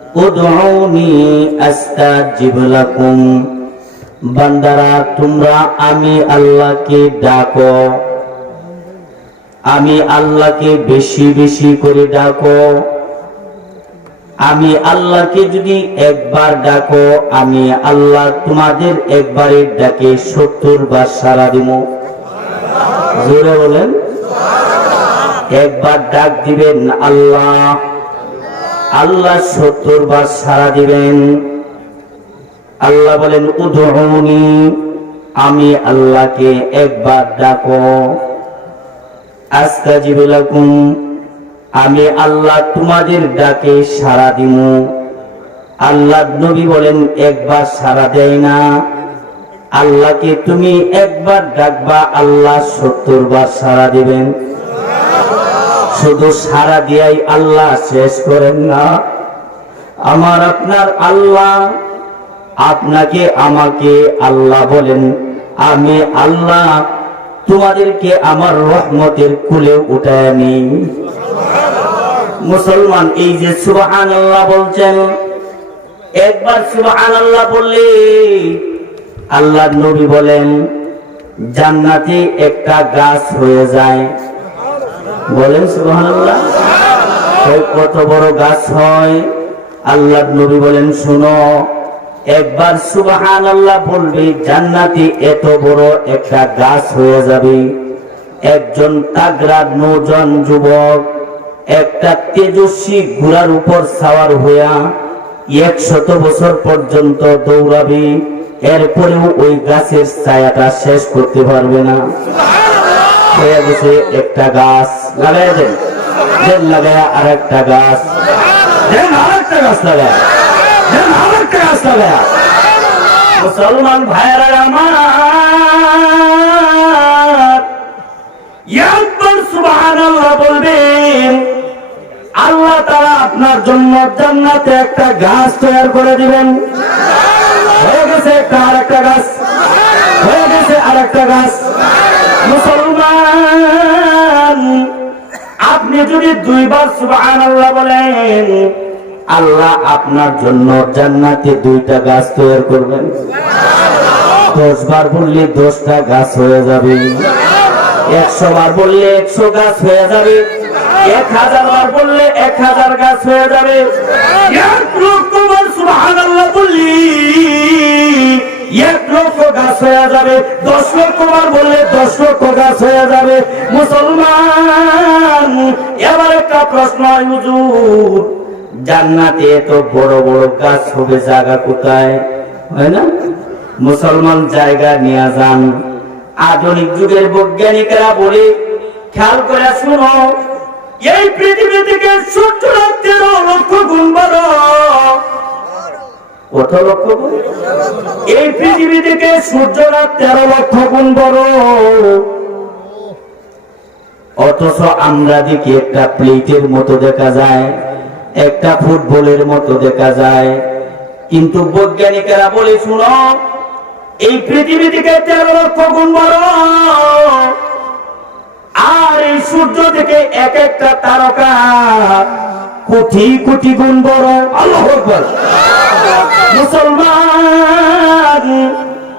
উদউনি আস্তাজিব লাকুম, বান্দারা তোমরা আমি আল্লাহকে ডাকো, আমি আল্লাহকে বেশি বেশি করে ডাকো। আমি আল্লাহকে যদি একবার ডাকো, আমি আল্লাহ তোমাদের একবারের ডাকে 70 বার সাড়া দিব। জোরে বলেন, একবার ডাক দিবেন আল্লাহ, আল্লাহ 70 বার সাড়া দিবেন। আল্লাহ বলেন উদউনি, আমি আল্লাহকে একবার ডাকো, আস্তাজিব লাকুম, আমি আল্লাহ তোমাদের ডাকে সাড়া দিব। আল্লাহ নবী বলেন একবার সাড়া দেয় না, আল্লাহকে তুমি একবার ডাকবা, আল্লাহ 70 বার সাড়া দিবেন। শুধু সাড়া দিয়াই আল্লাহ শেষ করেন না, আমার আপনার আল্লাহ আপনাকে আমাকে আল্লাহ বলেন আমি আল্লাহ তোমাদেরকে আমার রহমতের কুলে উঠায় নিই। মুসলমান এই যে সুবহানাল্লাহ বলছেন, একবার সুবহানাল্লাহ বললে আল্লাহর নবী বলেন জান্নাতে একটা গাছ হয়ে যায়। বলেন সুবহানাল্লাহ। কত বড় গাছ হয়? আল্লাহর নবী বলেন শুনো, একবার সুবহানাল্লাহ বলবে জান্নাতে এত বড় একটা গাছ হয়ে যাবে। একজন তাগড়া নওজোয়ান যুবক একটা তেজস্বী ঘোড়ার উপর সাওয়ার হইয়া 100 বছর পর্যন্ত দৌড়াবে, এরপরেও ওই গাছের ছায়াটা শেষ করতে পারবে না। হয়ে গেছে একটা গাছ, লাগাই দেন, দেন লাগায় আর একটা গাছ, দেন আর একটা গাছ লাগায়, দেন আর একটা গাছ লাগায়। মুসলমান ভাইরা আমার, একবার সুবহানাল্লাহ বলবেন, আল্লাহ তাআলা আপনার জন্য জান্নাতে একটা গাছ তৈরি করে দিবেন। হয়ে গেছে একটা আর একটা গাছ, হয়ে গেছে আর একটা গাছ। মুসলমান আপনি যদি 2 বার সুবহানাল্লাহ বলেন, আল্লাহ আপনার জন্য জান্নাতে 2টা গাছ তৈরি করবেন। 10 বার বললে 10টা গাছ হয়ে যাবে, 100 বার বললে 100 গাছ হয়ে যাবে, 1000 বার বললে 1000 গাছ হয়ে যাবে। 1 লক্ষ বার সুবহানাল্লাহ বললি 1 লক্ষ গাছ হয়ে যাবে, 10 লক্ষ বার বললে 10 লক্ষ গাছ হয়ে যাবে। মুসলমান এবার একটা প্রশ্ন হয়, হুজুর জান্নাতে এত বড় বড় গাছ হবে, জায়গা কোথায়? হয় না? মুসলমান জায়গা নিয়ে যান। আধুনিক যুগের বৈজ্ঞানিকেরা বলে, খেয়াল করে শুনো, এই পৃথিবী থেকে সূর্যটা 13 লক্ষ গুণ বড়। কত লক্ষ গুণ? এই পৃথিবী থেকে সূর্যটা 13 লক্ষ গুণ বড়। অথচ আমরা দেখি একটা প্লেটের মতো দেখা যায়, একটা ফুটবলের মতো দেখা যায়। কিন্তু বৈজ্ঞানিকেরা বলে শুনো, এই পৃথিবী থেকে 13 লক্ষ গুণ বড়, আর এই সূর্য থেকে এক একটা তারকা কোটি কোটি গুণ বড়। আল্লাহু আকবার। মুসলমান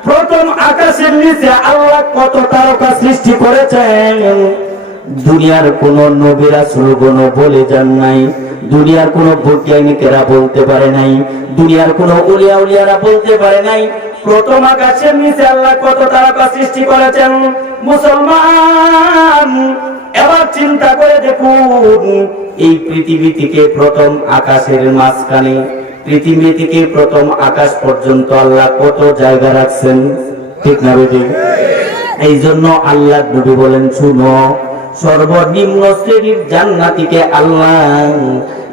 প্রথম আকাশের নিচে আল্লাহ কত তারকা সৃষ্টি করেছেন, দুনিয়ার কোন নবী রাসূলগণ বলে যান নাই, দুনিয়ার কোন বৈজ্ঞানিকেরা বলতে পারে নাই, দুনিয়ার কোন উলিয়া উলিয়ারা বলতে পারে নাই। প্রথম আকাশের নিচে আল্লাহ কত তারকা সৃষ্টি করেছেন। মুসলমান এবার চিন্তা করে দেখুন, এই পৃথিবী থেকে প্রথম আকাশের মাঝখানে, পৃথিবী থেকে প্রথম আকাশ পর্যন্ত আল্লাহ কত জায়গা রাখছেন, ঠিক না বেটি? এই জন্য আল্লাহ নবী বলেন শুনো, সর্বনিম্ন শ্রেণীর জান্নাতীকে আল্লাহ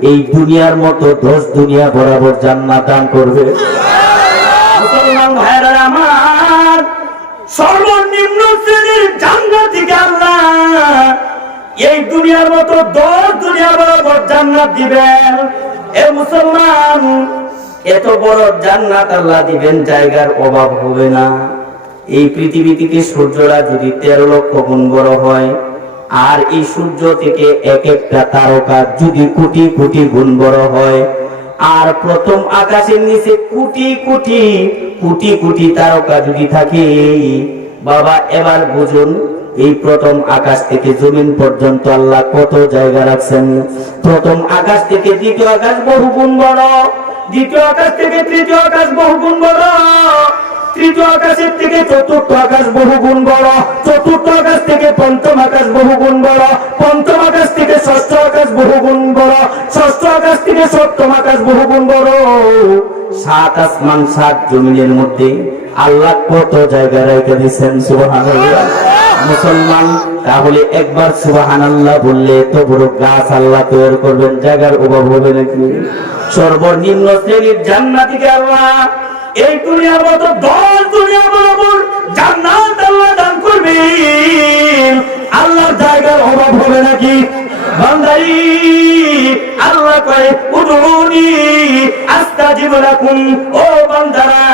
এই দুনিয়ার মতো 10 দুনিয়া বরাবর জান্নাত দান করবে। মুসলমান ভাইরা আমার, সর্বনিম্ন শ্রেণীর জান্নাতীকে আল্লাহ এই দুনিয়ার মতো 10 দুনিয়া বরাবর জান্নাত দিবেন। এ মুসলমান, এত বড় জান্নাত আল্লাহ দিবেন, জায়গার অভাব হবে না। এই পৃথিবী থেকে সূর্যরা যদি 13 লক্ষ গুণ বড় হয়, আর এই সূর্য থেকে এক একটা তারকা যদি কোটি কোটি গুণ বড় হয়, আর প্রথম আকাশের নিচে কোটি কোটি কোটি কোটি তারকা যদি থাকে বাবা, এবার বুঝুন এই প্রথম আকাশ থেকে জমিন পর্যন্ত আল্লাহ কত জায়গা রাখছেন। প্রথম আকাশ থেকে দ্বিতীয় আকাশ বহু গুণ বড়, দ্বিতীয় আকাশ থেকে তৃতীয় আকাশ বহু গুণ বড়, তৃতীয় আকাশের থেকে চতুর্থ আকাশ বহু গুণ বড়, চতুর্থ আকাশ থেকে পঞ্চম আকাশ বহু গুণ বড়, পঞ্চম আকাশ থেকে ষষ্ঠ আকাশ বহু গুণ বড়, ষষ্ঠ আকাশ থেকে সপ্তম আকাশ বহু গুণ বড়। সাত আসমান সাত জমিনের মধ্যে আল্লাহ কত জায়গা রেখে দিয়েছেন। সুবহানাল্লাহ। মুসলমান, তাহলে একবার সুবহানাল্লাহ বললে তো বড় গাছ আল্লাহ তৈরি করবেন, জায়গার অভাব হবে নাকি? সর্বনিম্ন শ্রেণীর জান্নাতীকে আল্লাহ এই দুনিয়ার মতো 10 দুনিয়া বরাবর জান্নাত আল্লাহ দান করবেন, আল্লাহর জায়গার অভাব হবে নাকি? বান্দাই আল্লাহ কয় উদুনি আস্তাজিব লাকুম, ও বান্দারা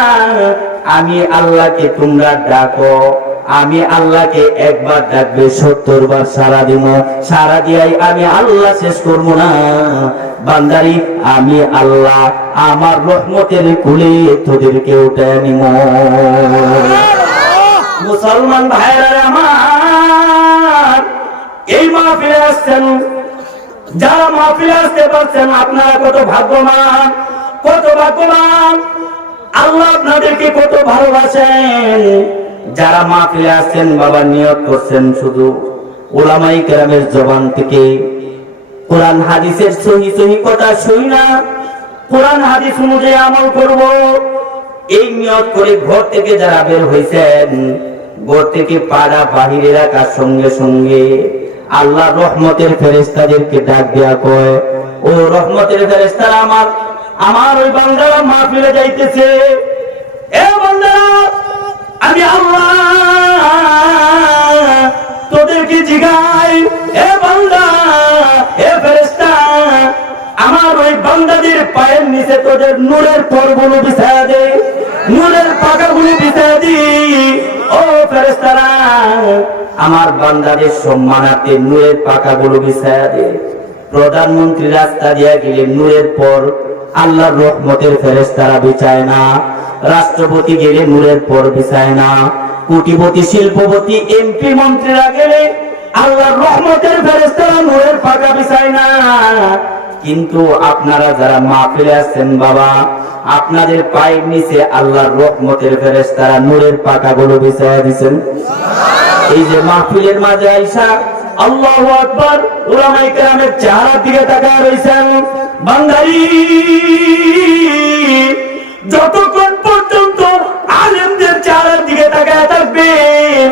আমি আল্লাহকে তোমরা ডাকো, আমি আল্লাহকে একবার ডাকবে 70 বার সারা দিব, সারা দিয়াই আমি আল্লাহ শেষ করবো না। বান্দারি আমি আল্লাহ আমার রহমতের কুলে তোদেরকে উঠে নিব। মুসলমান ভাইরা আমার, এই মাহফিলে আসছেন, যারা মাহফিলে আসতে পারছেন আপনারা কত ভাগ্যবান, কত ভাগ্যবান। আল্লাহ আপনাদেরকে কত ভালোবাসেন। যারা মাহফিলে আসছেন বাবা, নিয়ত করছেন শুধু উলামায়ে কেরামের জবান থেকে কোরআন হাদিসের সহি সহি কথা শুই না, কোরআন হাদিস অনুযায়ী আমল করব, এই নিয়ত করে ঘর থেকে যারা বের হয়েছেন, ঘর থেকে পাড়া বাহিরে রাখার সঙ্গে সঙ্গে আল্লাহ রহমতের ফেরেশতাদেরকে ডাক দেয়া কয়, ও রহমতের ফেরেশতারা আমার ওই বান্দারা মাহফিলে যাইতেছে, এ বান্দারা আমি আল্লাহ তোদেরকে জিগাই, এ বান্দা এ ফেরেশতা আমার ওই বান্দাদের পায়ের নিচে তোদের নূরের পরগুলো বিছায়া দে, নূরের পাকাগুলো বিছায়া দি। ও ফেরেশতারা আমার বান্দাদের সম্মানার্থে নূরের পাকাগুলো বিছায়া দে। প্রধানমন্ত্রী রাস্তা দিয়া গেলে নূরের পর আল্লাহর রহমতের ফেরেশতারা বিছায় না, রাষ্ট্রপতি গেলে নূরের পর বিছায় না, কোটিপতি শিল্পপতি এমপি মন্ত্রীরা গেলে আল্লাহর রহমতের ফেরেশতারা নূরের পাকা বিছায় না। কিন্তু আপনারা যারা মাহফিলে আসছেন বাবা, আপনাদের পায়ের নিচে আল্লাহর রহমতের ফেরেশতারা নূরের পাকাগুলো বিছায়া দিবেন। এই যে মাহফিলের মাঝে আইসা আল্লাহু আকবার উলামায়ে কেরামের চেহারার দিকে তাকায় রইছেন। বান্দারি যতক্ষণ পর্যন্ত আলেমদের চেহারার দিকে তাকায় থাকবেন,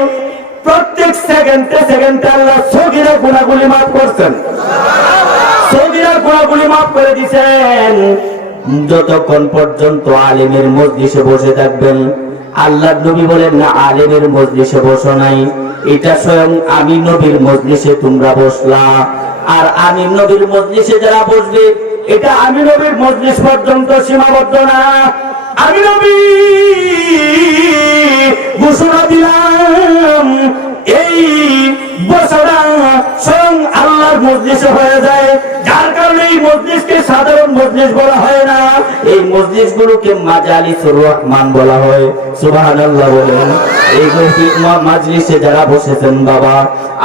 প্রত্যেক সেকেন্ডে সেকেন্ডে আল্লাহ সগীরা গুনাহগুলি মাফ করছেন, সগীরা গুনাহগুলি মাফ করে দিয়েছেন। যতক্ষণ পর্যন্ত আলেমের মজলিসে বসে থাকবেন, আল্লাহর নবী বলেন না আলেমের মজলিসে বসো নাই, এটা স্বয়ং আমি নবীর মজলিসে তোমরা বসলা। আর আমি নবীর মজলিসে যারা বসবে, এটা আমি নবীর মজলিস পর্যন্ত সীমাবদ্ধ না। আমি নবী ঘোষণা দিলাম এই বছরা স্বয়ং আল্লাহর মজলিসে হয়ে যায়, যার কারণে এই মজলিসকে সাধারণ মজলিস বলা হয় না, এই মজলিস গুলোকে মাজালিসুর রহমান বলা হয়। সুবহানাল্লাহ বলেন। এই মজলিসে যারা বসেছেন বাবা,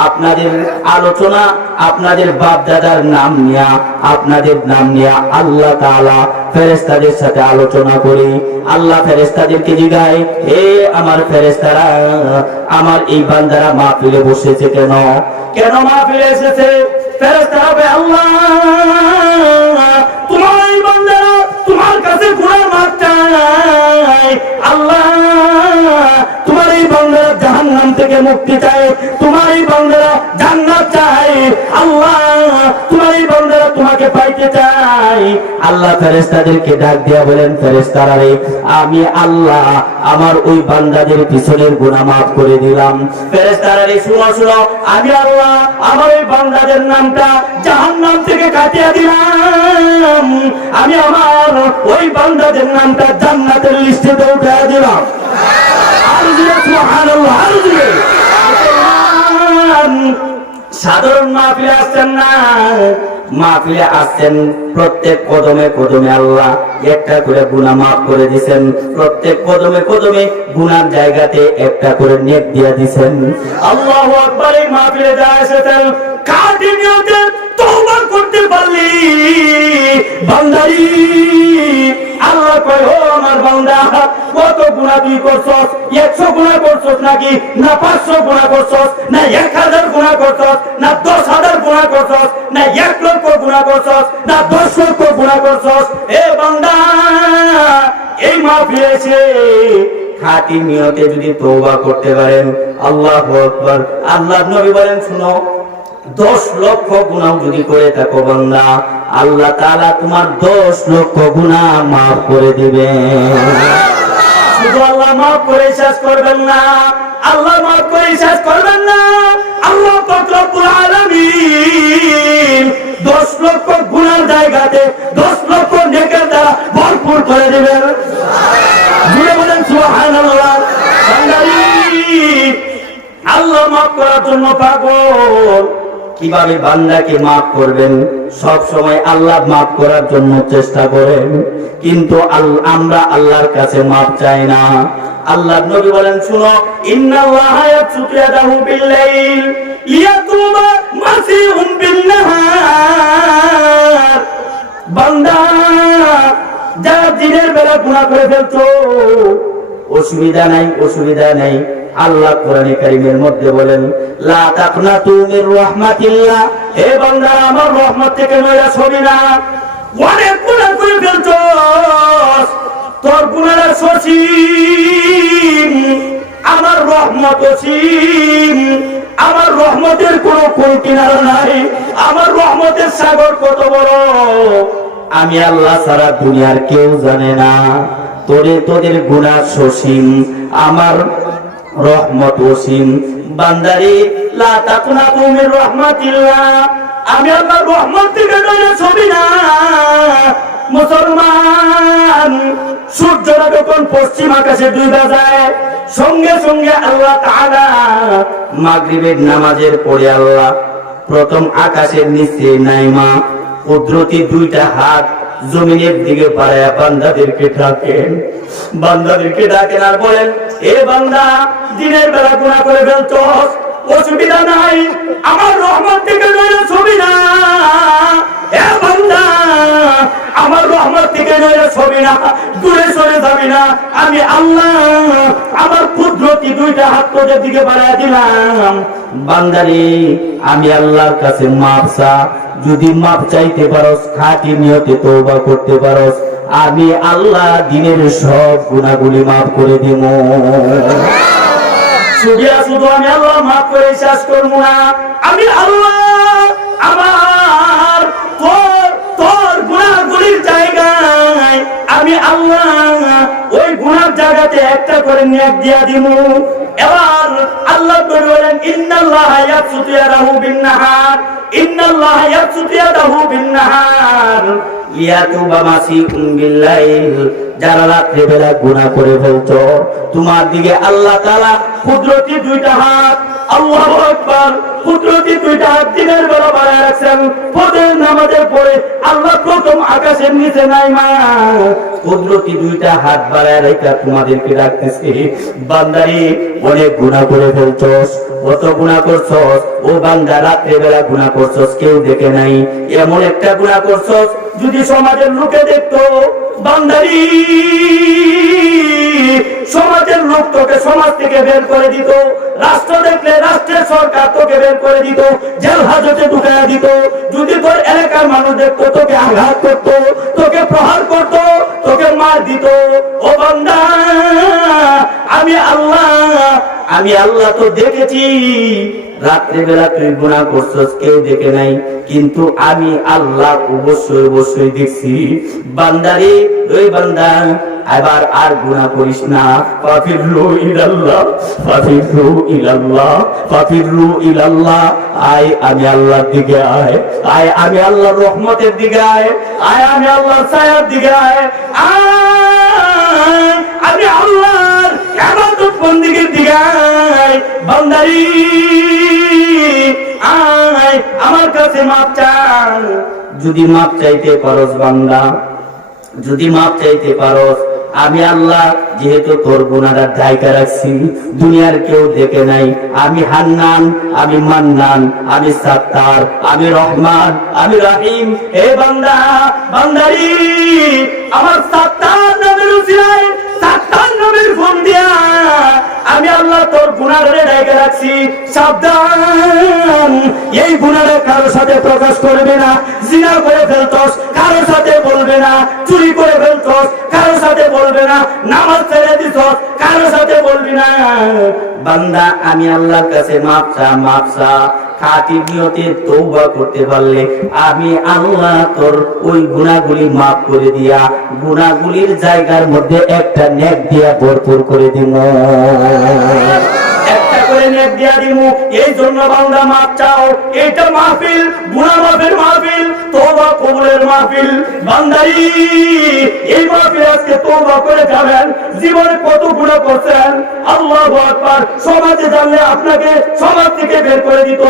আপনাদের আলোচনা আপনাদের বাপ দাদার নাম নিয়া, আপনাদের নাম নিয়া আল্লাহ তাআলা ফেরেশতাদের সাথে আলোচনা করি। আল্লাহ ফেরেশতাদেরকে জিগায়, এ আমার ফেরেশতারা আমার এই বান্দারা মাহফিলে বসেছে কেন, কেন মাহফিলে এসেছে? ফেরেশতারা বলে আল্লাহ তোমার এই বান্দারা তোমার কাছে গুনাহ মাফ চায়, আল্লাহ তোমার এই বান্দারা জাহান্নাম থেকে মুক্তি চায়, তোমার এই বান্দারা জান্নাত চায়, আল্লাহ তোমার এই বান্দারা তোমাকে পাইতে চায়। আল্লাহ ফেরেশতাদেরকে ডাক দিয়া বলেন, ফেরেশতারা রে আমি আল্লাহ আমার ওই বান্দাদের পিছনের গুনাহ মাফ করে দিলাম। ফেরেশতারা রে শুনো শুনো, আমি আল্লাহ আমার ওই বান্দাদের নামটা জাহান্নাম থেকে কাটিয়ে দিলাম, আমি আমার ওই বান্দাদের নামটা জান্নাতের লিস্টে উঠিয়ে দিলাম। আর দিলে সুবহানাল্লাহ, আর দিলে সাধারণ মাহফিলে আসছেন না, মাহফিলে আসছেন, প্রত্যেক কদমে কদমে আল্লাহ একটা করে গুনাহ মাফ করে দিবেন, প্রত্যেক কদমে কদমে গুনার জায়গাতে একটা করে নেক দিয়ে দিবেন। আল্লাহু আকবার। এই মাহফিলে যারা এসেছেন খাঁটি নিয়তে তওবা করতে পারলি বান্দারি আল্লাহ কয়, ও আমার বান্দা, কত গুনাহ তুই করছস? 100 গুনাহ করছস নাকি, না 500 গুনাহ করছস, না 1000 গুনাহ করছস, না 10,000 গুনাহ করছস, না 1 লক্ষ গুনাহ করছস, না 10 লক্ষ গুনাহ করছস? এ বান্দা, এই মাহফিলে এসে খাঁটি নিয়তে যদি তওবা করতে পারেন, আল্লাহু আকবার। আল্লাহর নবী বলেন, শুনো, 10 লক্ষ গুনাহ যদি করে থাকো বান্দা, আল্লাহ তাআলা তোমার 10 লক্ষ গুনাহ মাফ করে দিবেন। শুধু আল্লাহ মাফ করে শেষ করবেন না, আল্লাহ মাফ করে শেষ করবেন না, আল্লাহ পাক রব্বুল আলামিন 10 লক্ষ গুনার জায়গাতে 10 লক্ষ নেকের দ্বারা ভরপুর করে দিবেন। জুড়ে বলেন সুবহানাল্লাহ। আল্লাহ মাফ করার জন্য পাগল। কিভাবে বান্দাকে মাফ করবেন? সব সময় আল্লাহ মাফ করার জন্য চেষ্টা করেন, কিন্তু আমরা আল্লাহর কাছে মাফ চাই না। আল্লাহর নবী বলেন, শুনো, ইন্নাল্লাহা ইয়াবসুতু ইয়াদাহু বিল-লাইল লিয়াতুবা মাসিহুম বিন-নাহার। বান্দা, যারা দিনের বেলা গুনাহ করে ফেলছো, অসুবিধা নাই, অসুবিধা নাই। আল্লাহ কোরআনে কারীমের মধ্যে বলেন, লা তাকনাতু মির রাহমাতিল্লাহ, হে বান্দা, আমার রহমত থেকে নৈরাশ হবি না। অনেক গুনাহ করে ফেলছস, তোর গুনাহের সসীম, আমার রহমত অসীম, আমার রহমতের কোনো কুল কিনারা নাই, আমার রহমতের সাগর কত বড় আমি আল্লাহ ছাড়া দুনিয়ার কেউ জানে না। তোদের গুনাহ সসীম, আমার রহমত অসীম। বান্দারে, লা তাকনাতু মির রাহমাতিল্লাহ, আমি আল্লাহর রহমত থেকে নৈরাশ হবি না। মুসলমান, সূর্যটা যখন পশ্চিম আকাশে ডুবে যায়, সঙ্গে সঙ্গে আল্লাহ তাআলা মাগরিবের নামাজের পরে আল্লাহ প্রথম আকাশের নিচে নাইমা কুদরতি 2টা হাত জমিনের দিকে বাড়ায়া বান্দাদেরকে ডাকেন, বান্দাদেরকে ডাকেন আর বলেন, এ বান্দা, দিনের বেলা গুনাহ করে ফেলছস, অসুবিধা নাই, আমার রহমত থেকে নৈরাশ হবি না। এ বান্দা, আমার রহমত থেকে নৈরাশ হবি না, দূরে সরে যাবি না। আমি আল্লাহ আমার কুদরতি 2টা হাত তোদের দিকে বাড়ায়া দিলাম। বান্দারে, আমি আল্লাহর কাছে মাফ চা। যদি মাফ চাইতে পারস, খাঁটি নিয়তে তওবা করতে পারস, আমি আল্লাহ দিনের সব গুনাহগুলি মাফ করে দেব। শুধু আমি আল্লাহ মাফ করে শেষ করবো না, আমি আল্লাহ আমার তোর গুনাহগুলির জায়গায় আমি আল্লাহ ওই গুনার জায়গাতে একটা করে নেক দিয়া দিব। এবার আল্লাহ বলেন, ইন্নাল্লাহা ইয়াবসুতু ইয়াদাহু বিন-নাহার, ইন্নাল্লাহা ইয়াবসুতু ইয়াদাহু বিন-নাহার লিয়াতুবা মাসিকুম বিল-লাইল। যারা রাত্রে বেলা গুনাহ করে ফেলছো, তোমার দিকে আল্লাহ তাআলা কুদরতি 2টা হাত, আল্লাহু আকবার, কুদরতি 2টা হাত দিনের বেলা বাড়ায় রাখছেন। ফজরের নামাজের পরে আল্লাহ প্রথম আকাশের নিচে নাইমা কুদরতি 2টা হাত বাড়ায় রেখে তোমাদেরকে ডাকতেছে, বান্দারে, অনেক গুনাহ করে ফেলছস, কত গুনাহ করছস, ও বান্দা, রাত্রে বেলা গুনাহ করছস, কেউ দেখে নাই, এমন একটা গুনাহ করছস, যদি সমাজের লোকে দেখতো, বান্দারি, সমাজের লোক তোকে সমাজ থেকে বের করে দিত, রাষ্ট্র দেখলে রাষ্ট্রের সরকার তোকে বের করে দিত, জেল হাজতে ঢুকাইয়া দিত। যদি তোর এলাকার মানুষ দেখতো, তোকে আঘাত করত, তোকে প্রহার করত, তোকে মার দিত। ও বান্দা, আমি আল্লাহ তো দেখেছি, রাত্রে বেলা তুই গুনাহ করছস, কেউ দেখে নাই, কিন্তু আমি আল্লাহ অবশ্যই অবশ্যই দেখছি। বান্দারে, ওই বান্দা, এবার আর গুনাহ করিস না। ফাফিরু ইলাল্লাহ, ফাফিরু ইলাল্লাহ, ফাফিরু ইলাল্লাহ। আয় আমি আল্লাহর দিকে আয়, আয় আমি আল্লাহর রহমতের দিকে আয়, আয় আমি আল্লাহর ছায়ার দিকে আয়, আয় আমি আল্লাহর ইবাদত বন্দেগীর দিকে আয়। বান্দারি, আয় আমার কাছে মাফ চা। যদি মাপ চাইতে পারোস বান্দা, যদি মাপ চাইতে পারোস, আমি আল্লাহ যেহেতু তোর গুনাহটা ঢাইকা রাখছি, দুনিয়ার কেউ দেখে নাই, আমি হান্নান, আমি মান্নান, আমি সাত্তার, আমি রহমান, আমি রহিম। হে বান্দা, বান্দারি, আমার সাত্তার নামের উসিলায়, সাত্তার নামের ফোন দিয়া আমি আল্লাহ তোর গুনাহরে ঢাইকা রাখছি। সাবধান, এই গুনাহরে কারোর সাথে প্রকাশ করবে না। জিনা করে ফেলতস, কারোর সাথে বলবে না। চুরি করে ফেলতস, কারোর সাথে বলবে না। নামাজ ছেড়ে দিছস, কারোর সাথে বলবি না। বান্দা, আমি আল্লাহর কাছে মাপ চা, মাপ চা। খাঁটি নিয়তে তওবা করতে পারলে আমি আল্লাহ তোর ওই গুনাহগুলি মাফ করে দিয়া গুনাহগুলির জায়গার মধ্যে একটা নেক দিয়া ভরপুর করে দিব, একটা করে নেক দিয়া দিব। এই জন্য বান্দা মাপ চাও। এটা মাহফিল, গুনাহ মাফের মাহফিল, তওবা কবুলের মাহফিল। বান্দারি, এই মাহফিল আজকে তওবা করে যাবেন। জীবনে কত গুনাহ করছেন, আল্লাহু আকবার। সমাজে জানলে আপনাকে সমাজ থেকে বের করে দিত,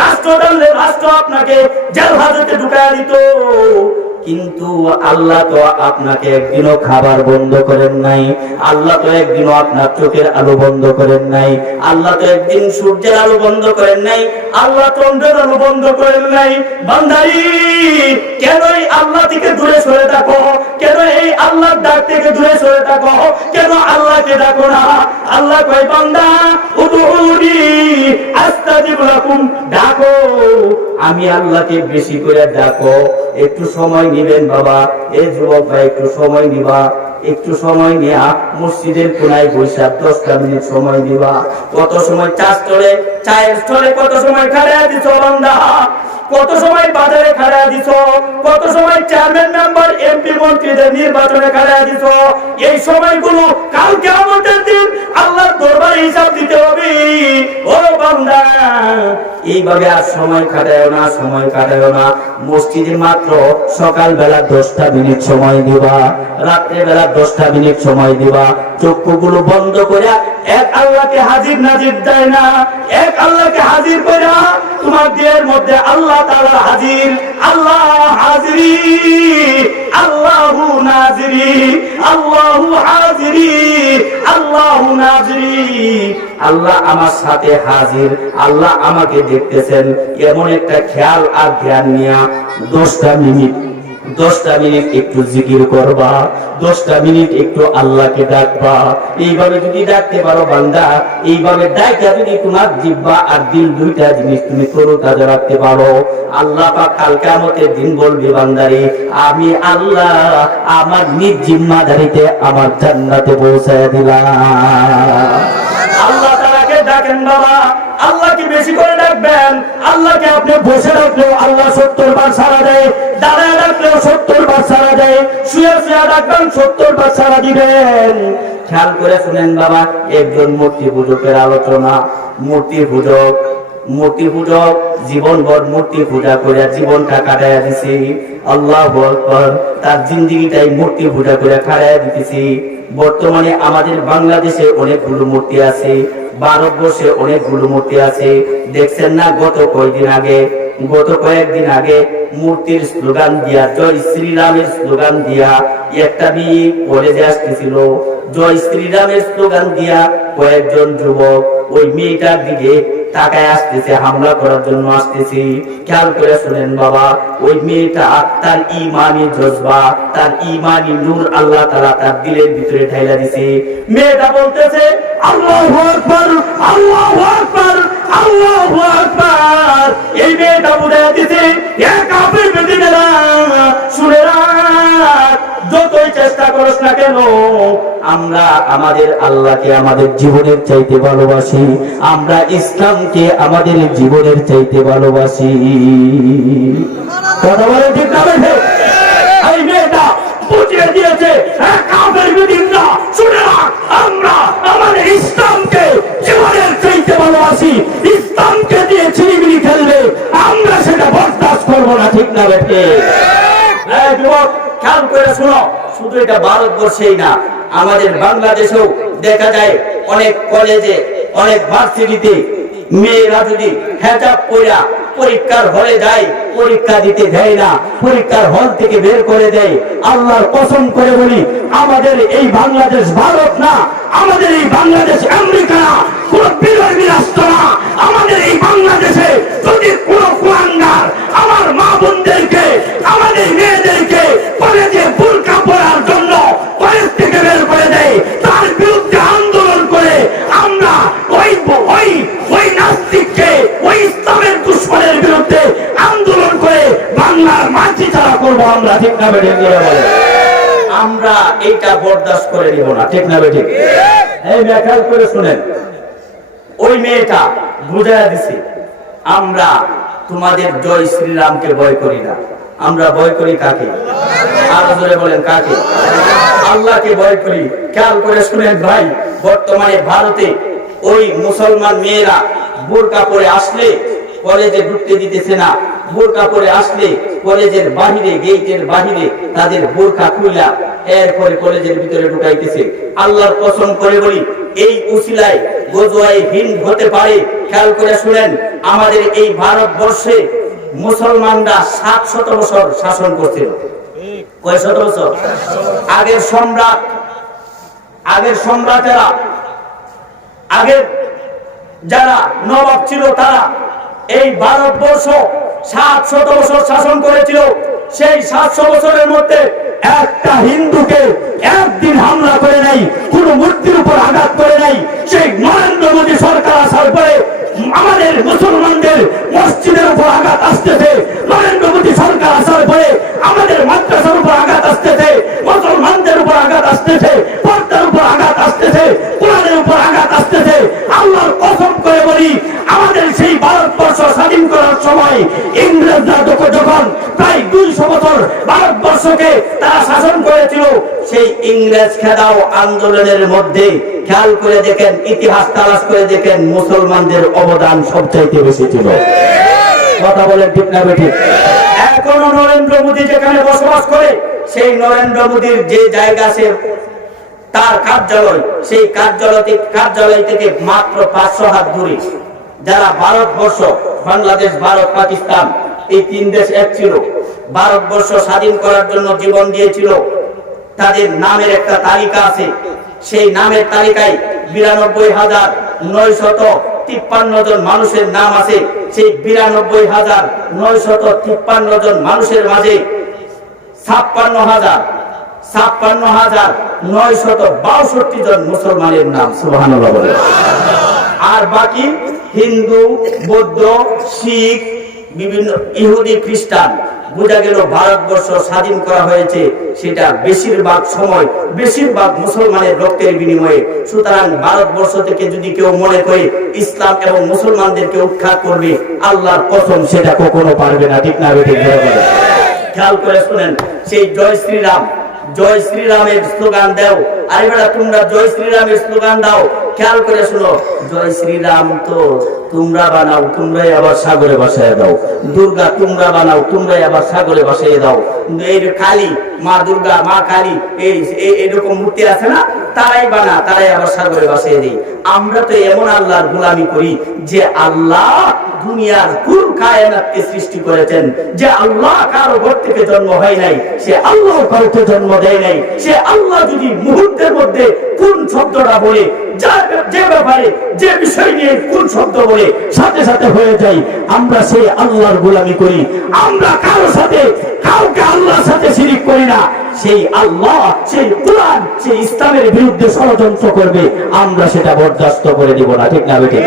রাষ্ট্র জানলে রাষ্ট্র আপনাকে জেল হাজতে ঢুকায় দিত। কিন্তু আল্লাহ তো আপনাকে একদিনও খাবার বন্ধ করেন নাই, আল্লাহ তো একদিনও আপনার চোখের আলো বন্ধ করেন নাই, আল্লাহ তো একদিন সূর্যের আলো বন্ধ করেন নাই, আল্লাহ চন্দ্রের আলো বন্ধ করেন নাই। বান্দারি, কেন এই আল্লাহ থেকে দূরে সরে থাকো? কেন এই আল্লাহর ডাক থেকে দূরে সরে থাকো? কেন আল্লাহকে ডাকো না? আল্লাহ কয়, বান্দা উদউনি আস্তাজিব লাকুম, ডাকো, আমি আল্লাহকে বেশি করে ডাকো। একটু সময় নিবেন বাবা, এই যুবক ভাই একটু সময় নিবা, একটু সময় নিয়া মসজিদের কোনায় বসে 10টা মিনিট সময় দিবা। কত সময় চা স্টলে, চায়ের স্টলে কত সময় খাড়া দিছো বান্দা, কত সময় বাজারে খাড়া দিছো, কত সময় চেয়ারম্যান মেম্বার এমপি মন্ত্রীদের নির্বাচনে খাড়া দিছো। এই সময়গুলো কাল কিয়ামতের দিন আল্লাহর দরবারে হিসাব দিতে হবে। ও বান্দা, এইভাবে আর সময় কাটায়ও না, সময় কাটায়ও না। মসজিদে মাত্র সকালবেলা 10টা মিনিট সময় দিবা, রাত্রে বেলা 10টা মিনিট সময় দিবা। চক্ষুগুলো বন্ধ করে এক আল্লাহকে হাজির নাজির দেয় না, এক আল্লাহকে হাজির করে তোমার দিলের মধ্যে আল্লাহ তাআলা হাজির। আল্লাহ হাজিরি, আল্লাহু নাজিরি, আল্লাহু হাজিরি, আল্লাহু নাজিরি। আল্লাহ আমার সাথে হাজির, আল্লাহ আমাকে দেখতেছেন। এমন একটা খেয়াল আর ধ্যান নিয়া 10টা মিনিট একটু জিকির করবা, 10টা মিনিট একটু আল্লাহকে ডাকবা। এইভাবে যদি ডাকতে পারো বান্দা, এইভাবে ডাইকা যদি তোমার জিহ্বা আর দিল দুইটা জিনিস তুমি তরুতাজা রাখতে পারো, আল্লাহ পাক কাল কিয়ামতের দিন বলবে, বান্দারে আমি আল্লাহ আমার নিজ জিম্মাদারিতে আমার জান্নাতে পৌঁছায় দিলাম। আল্লাহ তাআলাকে ডাকেন বাবা, আল্লাহকে বেশি করে ডাকবেন। আল্লাহকে আপনি বসে রাখলেও আল্লাহ 70 বার সাড়া দেয়, দাঁড়ায় ডাকলেও 70 বার সাড়া দেয়, শুয়ে শুয়ে ডাকবেন 70 বার সাড়া দিবেন। খেয়াল করে শুনেন বাবা, একজন মূর্তি পূজকের আলোচনা। মূর্তি পূজক জীবনভর মূর্তি পূজা করে জীবনটা কাটাইয়া দিছে। আল্লাহু আকবার, তার জিন্দেগিটাই মূর্তি পূজা করে কাটাইয়া দিতেছি। বর্তমানে আমাদের বাংলাদেশে অনেকগুলো মূর্তি আছে, ভারতবর্ষে অনেকগুলো মূর্তি আছে। দেখছেন না গত কয়েকদিন আগে মূর্তির স্লোগান দিয়া, জয় শ্রীরামের স্লোগান দিয়া একটা মেয়ে কলেজে আসতেছিল। জয় শ্রীরামের স্লোগান দিয়া কয়েকজন যুবক ওই মেয়েটার দিকে তাকায় আসতেছে, হামলা করার জন্য আসতেছে। খেয়াল করে শুনেন বাবা, ওই মেয়েটা তার ইমানি জজবা, তার ইমানি নূর আল্লাহ তাআলা তার দিলের ভিতরে ঢাইলা দিছে। মেয়েটা বলতেছে, আল্লাহু আকবার, আল্লাহু আকবার, আল্লাহু আকবার। এই মেয়েটা বুঝাইয়া দিছে, এ কাফির বেদিনেরা, শুনে রাখ, যতই চেষ্টা করস না কেন, আমরা আমাদের আল্লাহকে আমাদের জীবনের চাইতে ভালোবাসি, আমরা ইসলামকে আমাদের জীবনের চাইতে ভালোবাসি। কথা বলে ঠিক না? এই মেয়েটা বুঝিয়ে দিয়েছে, কাফের বেদিনরা, শুনে রাখ, আমরা আমাদের ইসলামকে জীবনের চাইতে ভালোবাসি। ইসলামকে দিয়ে ছিনিমিনি খেলবে, আমরা সেটা বরদাস্ত করবো না। ঠিক না বেটে? খেয়াল করে শুনো, শুধু এটা ভারতবর্ষেই না, আমাদের বাংলাদেশেও দেখা যায় অনেক কলেজে, অনেক ভার্সিটিতে মেয়েরা যদি হেজাব পরা পরীক্ষার হলে যায়, পরীক্ষা দিতে দেয় না, পরীক্ষার হল থেকে বের করে দেয়। আল্লাহর কসম করে বলি, আমাদের এই বাংলাদেশ ভারত না, আমাদের এই বাংলাদেশ আমেরিকা না, কোন বিরোধী রাষ্ট্র না। আমাদের এই বাংলাদেশে যদি কোন কুলাঙ্গার আমার মা বোনদেরকে, আমাদের মেয়েদেরকে কলেজে বোরকা পরার জন্য কলেজ থেকে বের করে দেয়, তার বিরুদ্ধে আন্দোলন করে আমরা ওই নাস্তিককে, ওই ইসলামের দুশ্মনের বিরুদ্ধে আন্দোলন করে বাংলার মাটি ছাড়া করবো আমরা। ঠিক না বেঠিক? আমরা এইটা বরদাস্ত করে নিব না। ঠিক না বেঠিক? এই খেয়াল করে শুনেন, ওই মেয়েটা বুঝাইয়া দিছি, আমরা তোমাদের জয় শ্রীরামকে ভয় করি না, আমরা ভয় করি কাকে? আরো জোরে বলেন কাকে? আল্লাহকে ভয় করি। খেয়াল করে শুনেন ভাই, বর্তমানে ভারতে ওই মুসলমান মেয়েরা বোরকা পরে আসলে কলেজে ঢুকতে দিতেছে না, বোরকা পরে আসলে কলেজের বাহিরে, গেটের বাহিরে তাদের বোরকা খুইলা এরপরে কলেজের ভিতরে ঢুকাইতেছে। আল্লাহর কসম করে বলি, এই উসিলায় গজওয়ায়ে হিন্দ হতে পারে। খেয়াল করে শুনেন, আমাদের এই ভারতবর্ষে মুসলমানরা 700 বছর শাসন করছিল। কয় শত বছর? আগের সম্রাটেরা, আগের যারা নবাব ছিল, তারা এই ভারতবর্ষ 700 বছর শাসন করেছিল। সেই 700 বছরের মধ্যে একটা হিন্দুকে একদিন হামলা করে নাই, কোন মূর্তির উপর আঘাত করে নাই। সেই নরেন্দ্র মোদী সরকার আসার পরে আমাদের মুসলমানদের মসজিদের উপর আঘাত আসতেছে। নরেন্দ্র মোদী সরকার আসার পরে আমাদের মাদ্রাসার উপর আঘাত আসতেছে, মুসলমানদের উপর আঘাত আসতেছে, পর্দার উপর আঘাত আসতেছে, কোরআনের উপর আঘাত আসতেছে। আল্লাহর কসম করে বলি, আমাদের সেই ভারতবর্ষ স্বাধীন করার সময় ইংরেজরা যখন প্রায় 200 বছর ভারতবর্ষকে তারা শাসন করেছিল, সেই ইংরেজ খেদাও আন্দোলনের মধ্যে খেয়াল করে দেখেন, ইতিহাস তালাশ করে দেখেন, মুসলমানদের অবদান সবচাইতে বেশি ছিল। কথা বলেন ঠিক না বেঠিক? এখনো নরেন্দ্র মোদী যেখানে বসবাস করে, সেই নরেন্দ্র মোদীর যে জায়গা, সে তার কার্যালয়, সেই কার্যালয় থেকে মাত্র 500 হাত দূরে যারা ভারতবর্ষ, বাংলাদেশ, ভারত, পাকিস্তান, এই 3 দেশ এক ছিল, ভারতবর্ষ স্বাধীন করার জন্য জীবন দিয়েছিল, তাদের নামের একটা তালিকা আছে। সেই নামের তালিকায় 92,953 জন মানুষের নাম আছে। সেই 92,953 জন মানুষের মাঝে 56,962 জন মুসলমানের নাম। সুবহানাল্লাহ বলে। আর বাকি হিন্দু, বৌদ্ধ, শিখ, বিভিন্ন ইহুদি, খ্রিস্টান। বোঝা গেল ভারতবর্ষ স্বাধীন করা হয়েছে সেটা বেশিরভাগ সময়, বেশিরভাগ মুসলমানের রক্তের বিনিময়ে। সুতরাং ভারতবর্ষ থেকে যদি কেউ মনে করে ইসলাম এবং মুসলমানদেরকে উৎখাত করবে, আল্লাহর কসম সেটা কখনো পারবে না। ঠিক না বেঠিক? খেয়াল করে শুনেন, সেই জয় শ্রীরাম, জয় শ্রীরামের স্লোগান দাও। আরে বেটা, তোমরা জয় শ্রীরামের স্লোগান দাও। খেয়াল করে শুনো, জয় শ্রীরাম তো তোমরা বানাও, তোমরাই আবার সাগরে ভাসাইয়া দাও। দুর্গা তোমরা বানাও, তোমরাই আবার সাগরে ভাসাইয়া দাও। এই কালী, মা দুর্গা, মা কালী, এরকম মূর্তি আছে না, তারাই বানা, তারাই আবার সাগরে ভাসাইয়া দেয়। আমরা তো এমন আল্লাহর গোলামি করি যে আল্লাহ দুনিয়ার কুল কায়নাতকে সৃষ্টি করেছেন, যে আল্লাহ কারো ঘর থেকে জন্ম হয় নাই, সে আল্লাহ কাউকে জন্ম দেয় নাই। সে আল্লাহ যদি মুহূর্তের মধ্যে কোন শব্দটা বলে, যে ব্যাপারে, যে বিষয় নিয়ে কোন শব্দ বলে, সাথে সাথে হয়ে যায়। আমরা সেই আল্লাহর গোলামি করি। আমরা কারো সাথে, কাউকে আল্লাহর সাথে শিরিক করি না। সেই আল্লাহ, সেই কোরআন, সেই ইসলামের বিরুদ্ধে ষড়যন্ত্র করবে, আমরা সেটা বরদাস্ত করে দিব না। ঠিক না বেঠিক?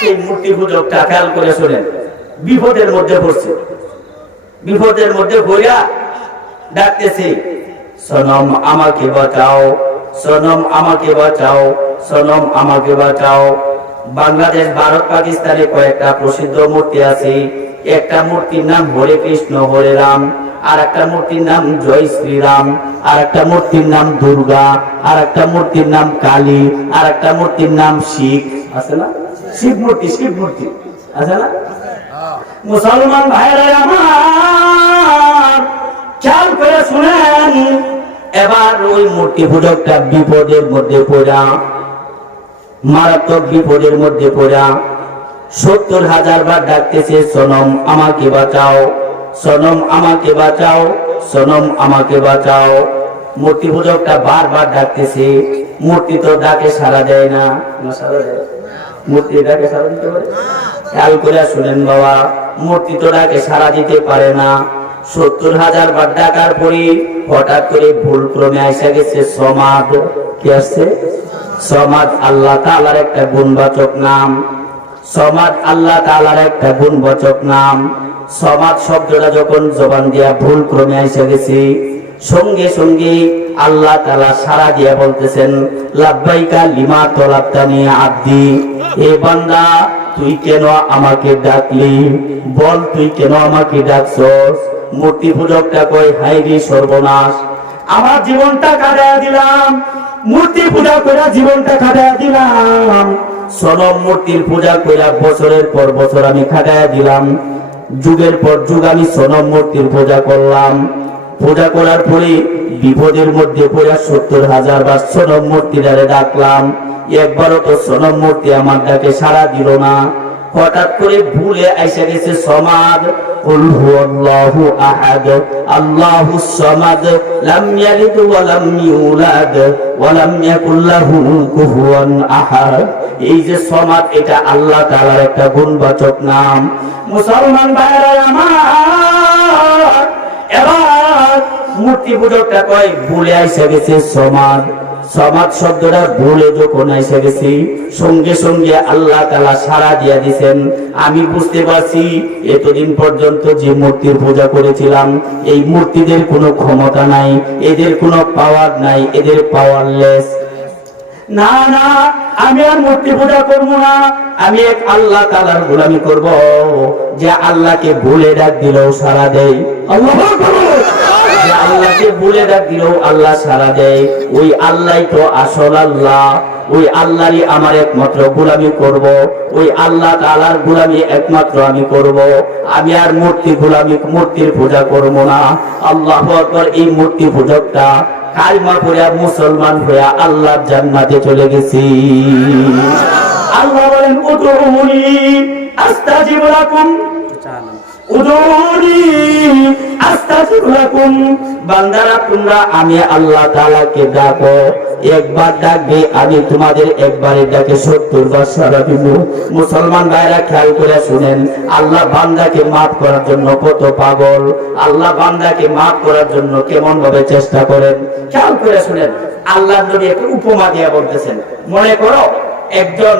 সেই মূর্তি পূজকটা খেয়াল করে শোনেন, বিপদের মধ্যে পড়ছে, বিপদের মধ্যে পড়া ডাকতেছে, সনম আমাকে বাঁচাও, সনম আমাকে বাঁচাও, সনম আমাকে বাঁচাও। বাংলাদেশ, ভারত, পাকিস্তানে কয়েকটা প্রসিদ্ধ মূর্তি আছে। একটা মূর্তির নাম হরে কৃষ্ণ হরে রাম, আর একটা মূর্তির নাম জয় শ্রীরাম, আর একটা মূর্তির নাম দুর্গা, আর একটা মূর্তির নাম কালী, আর একটা মূর্তির নাম শিখ আছে না, শিব মূর্তি, শিব মূর্তি আছে না। মুসলমান ভাইরা আমার খেয়াল করে শুনেন, এবার ওই মূর্তি পূজকটা বিপদের মধ্যে পড়া, মারাত্মক বিপদের মধ্যে পড়া, 70,000 বার ডাকতেছে, সনম আমাকে বাঁচাও, সনম আমাকে বাঁচাও, সনম আমাকে বাঁচাও। মূর্তি পূজকটা বারবার ডাকতেছে, মূর্তি তো ডাকে সাড়া দেয় না। সাড়া দেয়? মূর্তি ডাকে সাড়া দিতে পারে? খেয়াল করে শুনেন বাবা, মূর্তি তো ডাকে সাড়া দিতে পারে না। 70,000 বার ডাকার পরে হঠাৎ করে ভুল ক্রমে আইসা গেছে সমাদ। কি আসছে? সমাদ আল্লাহ তাআলার একটা গুণবাচক নাম। সমাদ আল্লাহ তাআলার একটা গুণবাচক নাম। সমাদ শব্দটা যখন জবান দিয়া ভুল ক্রমে আইসা গেছে, সঙ্গে সঙ্গে আল্লাহ তাআলা সাড়া দিয়া বলতেছেন, লাব্বাইকা লিমা তলাবতানি আব্দি। এ বান্দা, তুই কেন আমাকে ডাকলি? বল, তুই কেন আমাকে ডাকছস? মূর্তি পূজকটা কয়, হায় রে সর্বনাশ, আমার জীবনটা কাটায়া দিলাম, মূর্তি পূজা করে জীবনটা কাটায়া দিলাম, সনম মূর্তির পূজা করে বছরের পর বছর আমি কাটায়া দিলাম, যুগের পর যুগ আমি সনম মূর্তির পূজা করলাম। পূজা করার পরে বিপদের মধ্যে পড়ে 70,000 বার সনম মূর্তিটারে ডাকলাম, একবারও তো সনম মূর্তি আমার ডাকে সাড়া দিল না। হঠাৎ করে ভুলে আইসা গেছে সমাদ। কুল হুয়াল্লাহু আহাদ আল্লাহুস সামাদ লাম ইয়ালিদ ওয়া লাম ইউলাদ ওয়া লাম ইয়াকুল লাহু কুফুয়ান আহাদ। এই যে সমাদ, এটা আল্লাহ তাআলার একটা গুণবাচক নাম। মুসলমান ভাইরা আমার, এবার মূর্তি পূজকটা কয়, ভুলে আইসা গেছে সমাদ। সমাদ শব্দটা ভুলে যখন এসে গেছি, সঙ্গে সঙ্গে আল্লাহ তাআলা সাড়া দিয়া দিছেন। আমি বুঝতে পারছি এতদিন পর্যন্ত যে মূর্তির পূজা করেছিলাম, এই মূর্তিদের কোনো ক্ষমতা নাই, এদের কোনো পাওয়ার নাই, এদের পাওয়ারলেস। না না, আমি আর মূর্তি পূজা করবো না, আমি এক আল্লাহ তাআলার গোলামি করব, যে আল্লাহকে ভুলে ডাক দিলেও সাড়া দেয়। আল্লাহু আকবার। আল্লাহকে ভুলে ডাক দিলেও আল্লাহ সাড়া দেয়। ওই আল্লাহই তো আসল আল্লাহ। ওই আল্লাহরই আমার একমাত্র গোলামি করব, ওই আল্লাহ তাআলার গোলামি একমাত্র আমি করব। আমি আর মূর্তির পূজা করব না। আল্লাহু আকবার। এই মূর্তি পূজকটা কালিমা পড়ে মুসলমান হয়ে আল্লাহর জান্নাতে চলে গেছি। আল্লাহ বলেন, উদুনি আস্তাজিব লাকুম, উদুনি আস্তাজিব লাকুম। বান্দারা, তোমরা আমি আল্লাহ তাআলাকে ডাকো, একবার ডাকবে, আমি তোমাদের একবারে ডাকে 70 বার সাড়া দিব। মুসলমান ভাইরা খেয়াল করে শুনেন, আল্লাহ বান্দাকে মাফ করার জন্য কত পাগল, আল্লাহ বান্দাকে মাফ করার জন্য কেমন ভাবে চেষ্টা করেন। খেয়াল করে শুনেন, আল্লাহ নবী একটা উপমা দিয়ে বলতেছেন। মনে করো একজন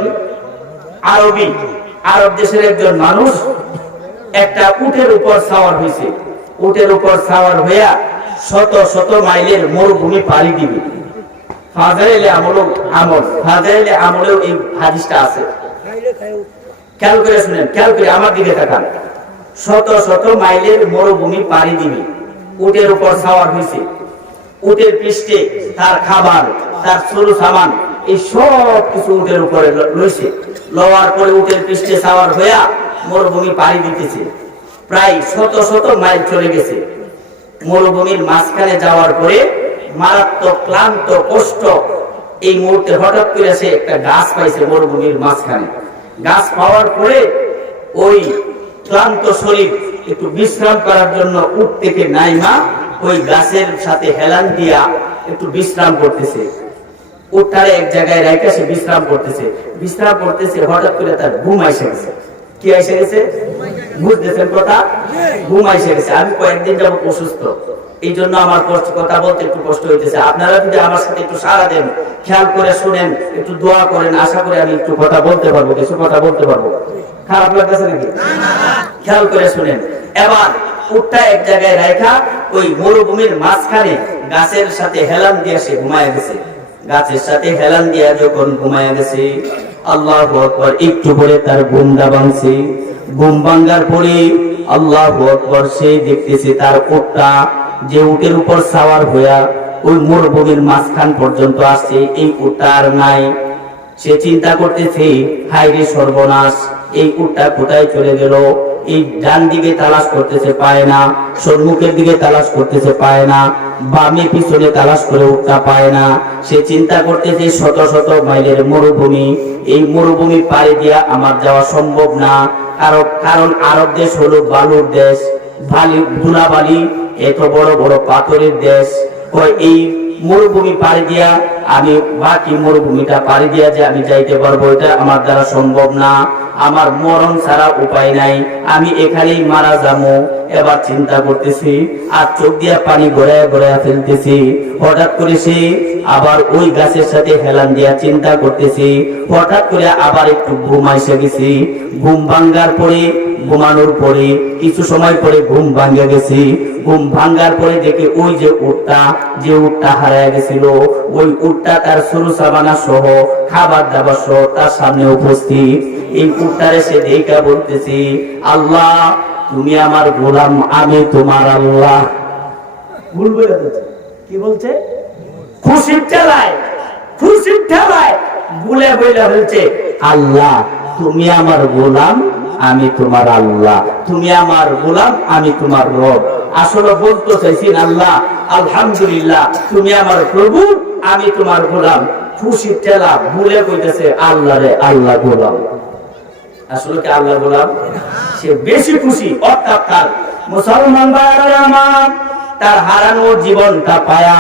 আরব দেশের একজন মানুষ একটা উটের উপর সাওয়ার হয়েছে। উটের উপর সাওয়ার হইয়া শত শত মাইলের মরুভূমি পাড়ি দিবে। ফাজাইলে আমলেও এই হাদিসটা আছে। খেয়াল করে শুনেন, খেয়াল করে আমার দিকে তাকান। শত শত মাইলের মরুভূমি পাড়ি দিবে, উটের উপর সাওয়ার হয়েছে। উটের পৃষ্ঠে তার খাবার, তার সরু সামান, এই সব কিছু উটের উপরে রয়েছে। লওয়ার পরে উটের পৃষ্ঠে সাওয়ার হইয়া মরুভূমি পাড়ি দিতেছে। প্রায় শত শত মাইল চলে গেছে। মরুভূমির মাঝখানে যাওয়ার পরে মারাত্মক ক্লান্ত কষ্ট, এই মুহূর্তে হঠাৎ করে সে একটা গাছ পাইছে মরুভূমির মাঝখানে। গাছ পাওয়ার পরে ওই ক্লান্ত শরীর একটু বিশ্রাম করার জন্য উট থেকে নাইমা ওই গাছের সাথে হেলান দিয়া একটু বিশ্রাম করতেছে। উটটারে এক জায়গায় রেখে সে বিশ্রাম করতেছে। হঠাৎ করে তার ঘুম এসে গেছে। কি এসে গেছে? বুঝতেছেন কথা? ঘুম এসে গেছে। আমি কয়েকদিন যাবত অসুস্থ, এই জন্য আমার কথা বলতে একটু কষ্ট হইতেছে। আপনারা যদি আমার সাথে একটু সাড়া দেন, খেয়াল করে শুনেন, একটু দোয়া করেন, আশা করি আমি একটু কথা বলতে পারবো, কিছু কথা বলতে পারবো। খারাপ লাগতেছে নাকি? খেয়াল করে শুনেন। এবার উটটা এক জায়গায় রেখা ওই মরুভূমির মাঝখানে গাছের সাথে হেলান দিয়ে সে ঘুমায় গেছে। গাছের সাথে হেলান দিয়া যখন ঘুমায় গেছে, আল্লাহু আকবার, একটু পরে তার ঘুমটা ভাঙছে। ঘুম ভাঙার পরে আল্লাহু আকবার, সে দেখতেছে তার উটটা যে উটের উপর সাওয়ার হইয়া ওই মরুভূমির মাঝখান পর্যন্ত আসছে, এই উটটা আর নাই। সে চিন্তা করতেছে, হায় রে সর্বনাশ, এই উটটা কোথায় চলে গেল? এই ডান দিকে তালাশ করতেছে, পায় না, সম্মুখের দিকে তালাশ করতেছে, পায় না, বামে পিছনে তালাশ করে উঠতে পায় না। সে চিন্তা করতেছে শত শত মাইলের মরুভূমি, এই মরুভূমি পাড়ি দিয়া আমার যাওয়া সম্ভব না। কারণ আরব দেশ হলো বালুর দেশ, ধুলাবালি, এত বড় বড় পাথরের দেশ। এই মরুভূমি পাড়ি দিয়া আমি বাকি মরুভূমিটা পাড়ি দিয়া যে আমি যাইতে পারবো, এটা আমার দ্বারা সম্ভব না। আমার মরণ ছাড়া উপায় নাই, আমি এখানেই মারা যাবো। এবার চিন্তা করতেছি আর চোখ দিয়া পানি গড়ায় গড়ায় ফেলতেছি। হঠাৎ করে সে আবার ওই গাছের সাথে হেলান দিয়া চিন্তা করতেছি। হঠাৎ করে আবার একটু ঘুম এসে গেছি। ঘুম ভাঙ্গার পরে, ঘুমানোর পরে কিছু সময় পরে ঘুম ভাঙ্গে গেছি। ঘুম ভাঙ্গার পরে দেখি ওই যে উটটা হারায় গেছিল, ওই উটটা তার সরু সাবানা সহ খাবার দাবার সহ তার সামনে উপস্থিত। এই উটটারে সে দেখা বলতেছি, আল্লাহ তুমি আমার গোলাম, আমি তোমার আল্লাহ। ভুল বলে বলছে, কি বলছে? খুশির ঠেলায় ভুলে বলে বলছে, আল্লাহ তুমি আমার গোলাম, আমি তোমার আল্লাহ। তুমি আমার গোলাম, আমি তোমার রব। আসলে বলতে চাইছেন আল্লাহ আলহামদুলিল্লাহ তুমি আমার প্রভু, আমি তোমার গোলাম। খুশির ঠেলা ভুলে কইতেছে আল্লাহ রে, আল্লাহ গোলাম। আসলে কি আল্লাহ গোলাম? সে বেশি খুশি। অর্থাৎ তার মুসলমান ভাইরা আমার, তার হারানো জীবনটা পায়া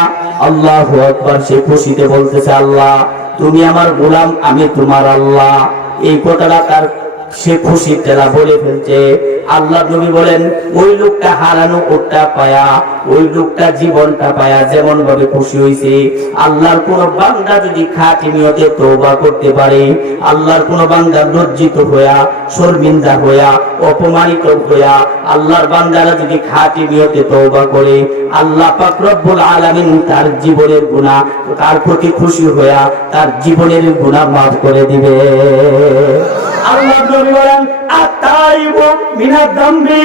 আল্লাহু আকবার, সে খুশিতে বলতেছে আল্লাহ তুমি আমার গোলাম, আমি তোমার আল্লাহ। এই কথাটা তার সে খুশির ঠেলা বলে ফেলছে। আল্লাহ নবী বলেন, ওই লোকটা হারানো ওটা পায়া, ওই লোকটা জীবনটা পায়া যেমন ভাবে খুশি হয়েছে, আল্লাহর কোন বান্দা যদি খাঁটি নিয়তে তওবা করতে পারে, আল্লাহর কোন বান্দা লজ্জিত হইয়া, শর্মিন্দা হইয়া, অপমানিত হইয়া, আল্লাহর বান্দারা যদি খাঁটি নিয়তে তওবা করে, আল্লাহ পাক রব্বুল আলামিন তার জীবনের গুনাহ, তার প্রতি খুশি হইয়া তার জীবনের গুনাহ মাফ করে দিবে। আল্লাহ নবী বলেন, আতাইবু মিনাদ দামবি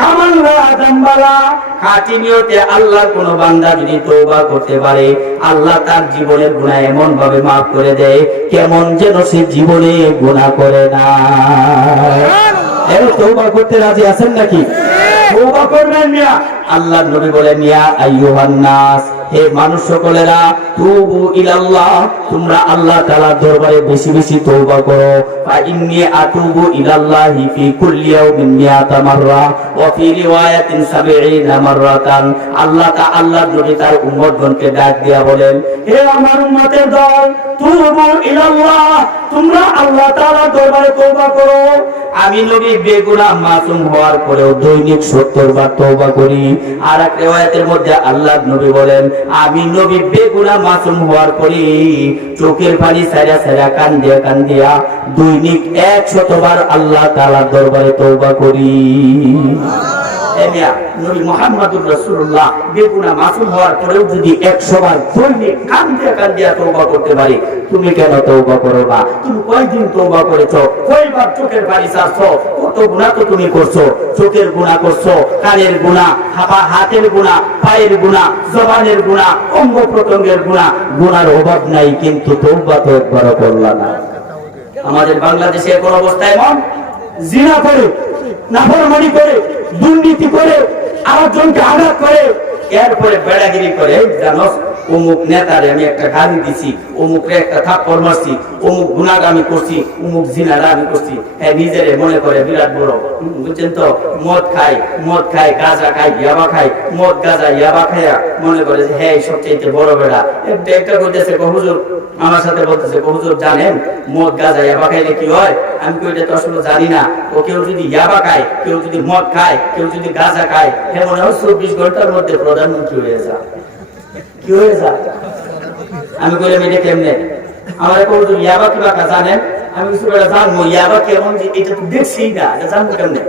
কামান লা দামবালা। খাঁটি নিয়তে আল্লাহর কোন বান্দা যদি তওবা করতে পারে, আল্লাহ তার জীবনের গুনাহ এমন ভাবে মাফ করে দেয় কেমন যেন সে জীবনে গুনাহ করে না। এই তওবা করতে রাজি আছেন নাকি? তওবা করবেন মিয়া। আল্লাহ নবী বলেন, ইয়া আইয়ুহান নাস, হে মানুষ সকলেরা, তুবু ইলাল্লাহ, তোমরা আল্লাহ তাআলার দরবারে বেশি বেশি তওবা করো। ফা ইন্নী আতুবু ইলাল্লাহি ফি কুল্লি ইয়াউমিন মিয়াতা মাররা ওয়া ফি রিওয়ায়াতিন 70 মাররাতান। আল্লাহ নবী তার উম্মতগণকে ডাক দিয়া বলেন, হে আমার উম্মতের দল, তুবু ইলাল্লাহ, তোমরা আল্লাহ তাআলার দরবারে তওবা করো। আমি নবী বেগুনাহ মাসুম হওয়ার পরেও দৈনিক 70 বার তওবা করি। আর এক রিওয়ায়াতের মধ্যে আল্লাহ নবী বলেন, আমি নবী বেগুনাহ মাসুম হওয়ার পরে চোখের পানি ছাড়া ছাড়া কান্দিয়া দৈনিক 100 বার আল্লাহ তাআলার দরবারে তওবা করি। নবী মুহাম্মদুর রাসূলুল্লাহ বেগুনাহ মাসুম হওয়ার পরেও যদি 100 বার দৈনিক কান্দিয়া তওবা করতে পারি, তুমি কেন তওবা করো না? তুমি কয়দিন তওবা করেছো? কয়বার চোখের পানি ছাড়ছো? কত গুনাহ তো তুমি করছো। চোখের গুনাহ করছো, কানের গুনাহ, হাতের গুনাহ, পায়ের গুনাহ, জবানের গুনাহ, অঙ্গ প্রত্যঙ্গের গুনাহ। গুনার অভাব নাই, কিন্তু তওবা তো একবারও করলা না। আমাদের বাংলাদেশে কোন অবস্থা এমন, জিনা করে, নাফরমানি করে, দুর্নীতি করে, আরেকজনকে আঘাত করে, এরপরে বেড়াগিরি করে, জানো অমুক নেতারে আমি একটা গালি দিছি, অমুকরে একটা থাপ্পড় মারছি, অমুক গুনাহগার আমি করছি, অমুক জিনারা আমি করছি। হ্যাঁ, নিজেরে মনে করে বিরাট বড়, বুঝছেন তো? মদ খায়, গাঁজা খায়, ইয়াবা খায়, মদ গাঁজা ইয়াবা খায়া মনে করে যে হ্যাঁ সবচেয়ে বড় বেড়া। একটা করতেছে, হুজুর আমার সাথে বলতেছে, হুজুর জানেন মদ গাঁজা ইয়াবা খাইলে কি হয়? আমি কই, এটা তো আসলে জানি না। ও কেউ যদি ইয়াবা খায়, কেউ যদি মদ খায়, কেউ যদি গাঁজা খায়, হ্যাঁ মনে হয় 24 ঘন্টার মধ্যে প্রধানমন্ত্রী হয়ে যায়। কি হয়ে যায়? আমি বললাম, এটা কেমনে? আমার ইয়াবা কি বাকা জানেন? আমি কিছু জানবো ইয়াবা কেমন, এটা তো দেখছি না, এটা জানবো কেমনে?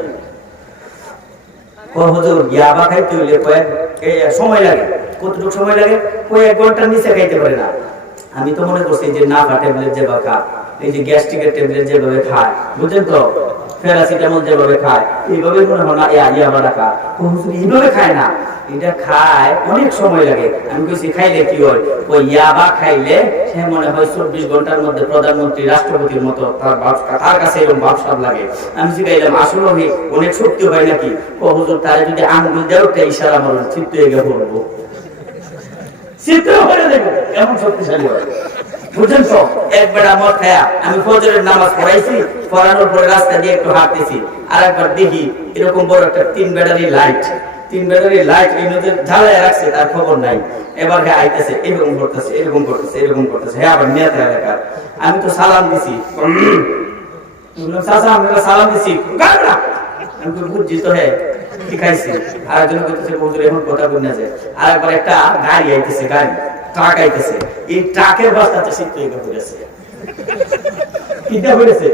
হুজুর ইয়াবা খাইতে হইলে সময় লাগে। কতটুকু সময় লাগে? কয়েক ঘন্টার নিচে খাইতে পারে না। আমি তো মনে করছি যে না ট্যাবলেট যে বাকা, এই যে গ্যাস্ট্রিকের ট্যাবলেট যেভাবে খায়, বুঝলেন তো? প্যারাসিটামল যেভাবে খায় এইভাবে মনে হয় না ইয়াবা খা, এইভাবে খায় না, এটা খায় অনেক সময় লাগে। আমি বলছি খাইলে কি হয়, ওই ইয়াবা খাইলে সে মনে হয় 24 ঘন্টার মধ্যে প্রধানমন্ত্রী রাষ্ট্রপতির মতো তার কাছে এরকম ভাবসাব লাগে। আমি জিজ্ঞাইলাম আসলে অনেক শক্তি হয় নাকি? ও হুজুর তারে যদি আঙ্গুল দেও একটা ইশারা মারুন চিত্ত এগিয়ে পড়বো, চিত্র হয়ে দেখো এমন শক্তিশালী হয়। বুঝছেন তো? একবার আমার খায়া আমি ফজরের নামাজ পড়াইছি, পড়ানোর পরে রাস্তা দিয়ে একটু হাঁটতেছি, আর একবার দেখি এরকম বড় একটা 3 ব্যাটারি লাইট এই নদীর জ্বালায় রাখছে, তার খবর নাই। এবার আইতেছে এরকম করতেছে হ্যাঁ আবার নেতা এলাকার। আমি তো সালাম দিছি, চাচা আমরা সালাম দিছি, আমি তো বুঝছি তো হ্যাঁ শিখাইছি। আর একজন বলতেছে হুজুর এখন কথা বলে আছে। আর একবার একটা গাড়ি আইতেছে, ট্রাক আইতেছে, এই ট্রাকের বাস্তাতে শীত তৈরি করেছে, কিটা করেছে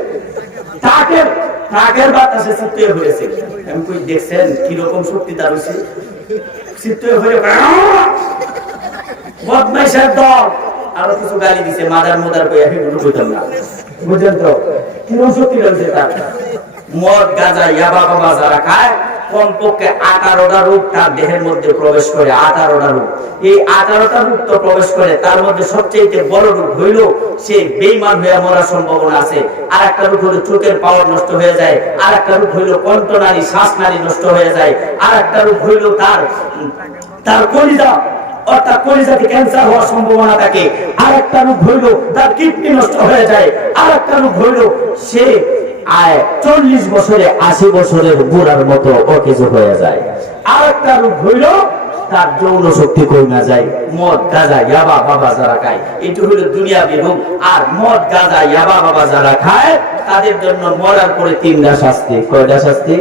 ট্রাকের বাতাসে শীত তৈরি হয়েছে। আমি কই দেখছেন কিরকম শক্তি তার হয়েছে, শীত তৈরি হয়ে বদমাইশের দল আরো কিছু গালি দিছে, মাদার কই আমি বুঝতাম না। বুঝলেন তো কিরকম শক্তি রয়েছে তার? মদ গাঁজা ইয়াবা বাবা যারা খায় কমপক্ষে 18টা রোগ তার দেহের মধ্যে প্রবেশ করে। 18টা রোগ, এই 18টা রোগ তো প্রবেশ করে, তার মধ্যে সবচেয়ে বড় রোগ হইল সে বেঈমান হয়ে মরার সম্ভাবনা আছে। আর একটা রোগ হলো চোখের পাওয়ার নষ্ট হয়ে যায়, আর একটা রোগ হইল কণ্ঠনালী শ্বাসনালী নষ্ট হয়ে যায়, আর একটা রোগ হইল তার কলিজা অর্থাৎ কলিজাতে ক্যান্সার হওয়ার সম্ভাবনা থাকে, আর একটা রোগ হইল তার কিডনি নষ্ট হয়ে যায়, আর একটা রোগ হইল সে 40 বছরে 80 বছরের বুড়ার মতো অকেজো হয়ে যায়, আর একটা রোগ হইল তার যৌন শক্তি কমে যায়। মদ গাঁজা ইয়াবা বাবা যারা খায় এটি হইল দুনিয়াবি রোগ। আর মদ গাঁজা ইয়াবা বাবা যারা খায় তাদের জন্য মরার পরে 3টা শাস্তি। কয়টা শাস্তি?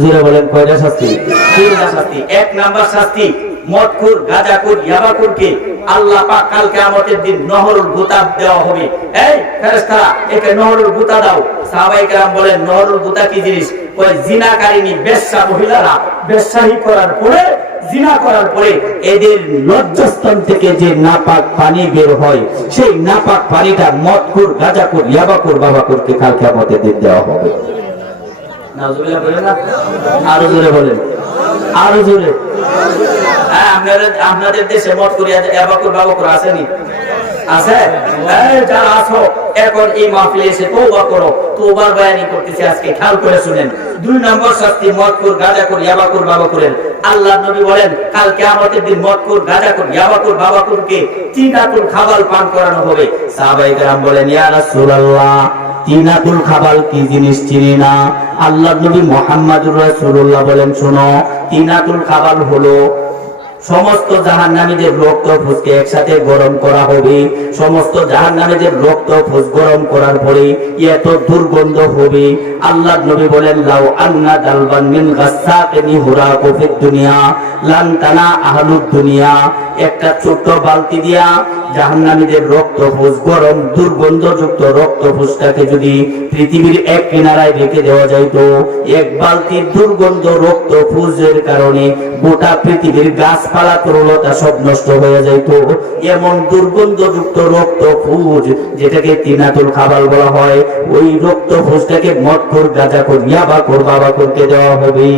যারা বলেন কয়টা শাস্তি? 3টা শাস্তি। 1 নাম্বার শাস্তি, মদখোর গাঁজাখোর ইয়াবাখোরকে আল্লাহ পাক কাল কিয়ামতের দিন নহরুল গুতাব দেওয়া হবে। এই ফেরেশতারা একে নহরুল গুতা দাও। সাহাবায়ে কেরাম বলেন নহরুল গুতা কি জিনিস? ওই জিনাকারিনী বেশ্যা মহিলারা বেশ্যাহি করার পরে জিনা করার পরে এদের লজ্জাস্থান থেকে যে নাপাক পানি বের হয়, সেই নাপাক পানিটা মদখোর গাঁজাখোর ইয়াবাখোর বাবাখোরকে কাল কিয়ামতের দিন দেওয়া হবে। নাউজুবিল্লাহ বলেন না? আরো জোরে বলেন, আরো জোরে। হ্যাঁ আপনাদের দেশে মদ করিয়া ইয়াবাখোর বাবাখোর আসেনি? আছে? যারা আছো এখন এই মাহফিলে এসে তওবা করো, তওবার বয়ানি করতেছি আজকে, খেয়াল করে শুনেন। 2 নম্বর শাস্তি মদখোর গাঁজাখোর ইয়াবাখোর বাবাখোরের। আল্লাহর নবী বলেন কাল কিয়ামতের দিন মদখোর গাঁজাখোর ইয়াবাখোর বাবাখোরকে তিনাতুল খাবাল পান করানো হবে। সাহাবায়ে কেরাম বলেন ইয়া রাসূলুল্লাহ তিনাতুল খাবাল কি জিনিস চিনি না। আল্লাহর নবী মুহাম্মদুর রাসূলুল্লাহ বলেন শোনো, তিনাতুল খাবাল হলো সমস্ত জাহান্নামীদের রক্ত ফুসকে একসাথে গরম করা হবে। সমস্ত জাহান্নামীদের রক্ত ফুস গরম করার পরে এত দুর্গন্ধ হবে। আল্লাহর নবী বলেন লাউ আন্না দালবান মিন গাসাতিনি হুরাকু ফিদ দুনিয়া লান তানা আহলুদ দুনিয়া। একটা ছোট্ট বালতি দিয়া জাহান্নামীদের রক্ত ফুস গরম দুর্গন্ধযুক্ত রক্ত ফুসটাকে যদি পৃথিবীর এক কিনারায় রেখে দেওয়া যাইত, এক বালতি দুর্গন্ধ রক্ত ফুসের কারণে গোটা পৃথিবীর গাছপালা তরুলতা সব নষ্ট হয়ে যাইত। এমন দুর্গন্ধযুক্ত রক্ত ফুস যেটাকে তিনাতুল খাবাল বলা হয়, ওই রক্ত ফুসটাকে মদখোর গাঁজাখোর ইয়াবাখোর বাবাখোরকে দেওয়া হবে।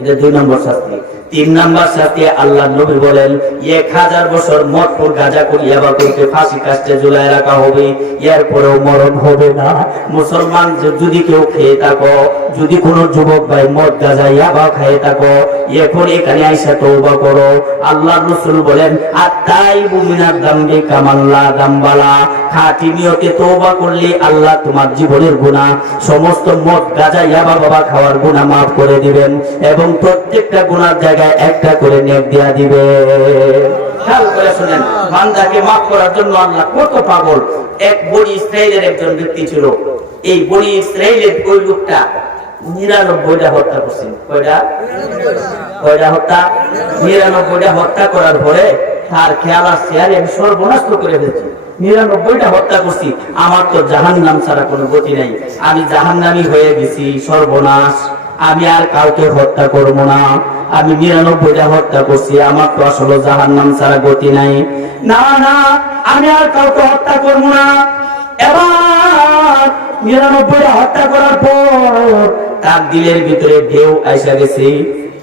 এটা 2 নম্বর শাস্তি। 3 নম্বর শাস্তি আল্লাহর নবী বলেন 1000 বছর মদখোর গাঁজাখোর ইয়াবাখোরকে ফাঁসি কাস্টে ঝুলায় রাখা হবে, এরপরেও মরণ হবে না। মুসলমান যদি কেউ খেয়ে থাকো, যদি কোনো যুবক ভাই মদ গাঁজা ইয়াবা খেয়ে থাকো, এখন এখানে আইসা তওবা করো। আল্লাহর রাসূল বলেন আত-তাইবু মিনাদ যামবি কামান লা যামবালা। খাঁটি নিয়তে তওবা করলে আল্লাহ তোমার জীবনের গুনাহ, সমস্ত মদ গাঁজা ইয়াবা বাবা খাওয়ার গুনাহ maaf করে দিবেন এবং প্রত্যেকটা গুনার জায়গায় একটা করে নেক দিয়া দিবে। খেয়াল করে শুনেন, বান্দাকে maaf করার জন্য আল্লাহ কত পাগল। এক বনি ইসরাইলের একজন ব্যক্তি ছিল, এই বনি ইসরাইলের ওই লোকটা 99টা হত্যা করছেন। কয়টা হত্যা? 99টা হত্যা করার পরে তার খেয়াল আসছে আরে আমি সর্বনাশ করে ফেলছি, 99টা হত্যা করছি, আমার তো জাহান্নাম ছাড়া কোনো গতি নাই, আমি জাহান্নামী হয়ে গেছি, সর্বনাশ, আমি আর কাউকে হত্যা করবো না, আমি 99টা হত্যা করছি, আমার তো আসলে জাহান্নাম ছাড়া গতি নাই, না না আমি আর কাউকে হত্যা করবো না। এবার 99টা হত্যা করার পর তার দিলের ভিতরে ঢেউ আইসা গেছে,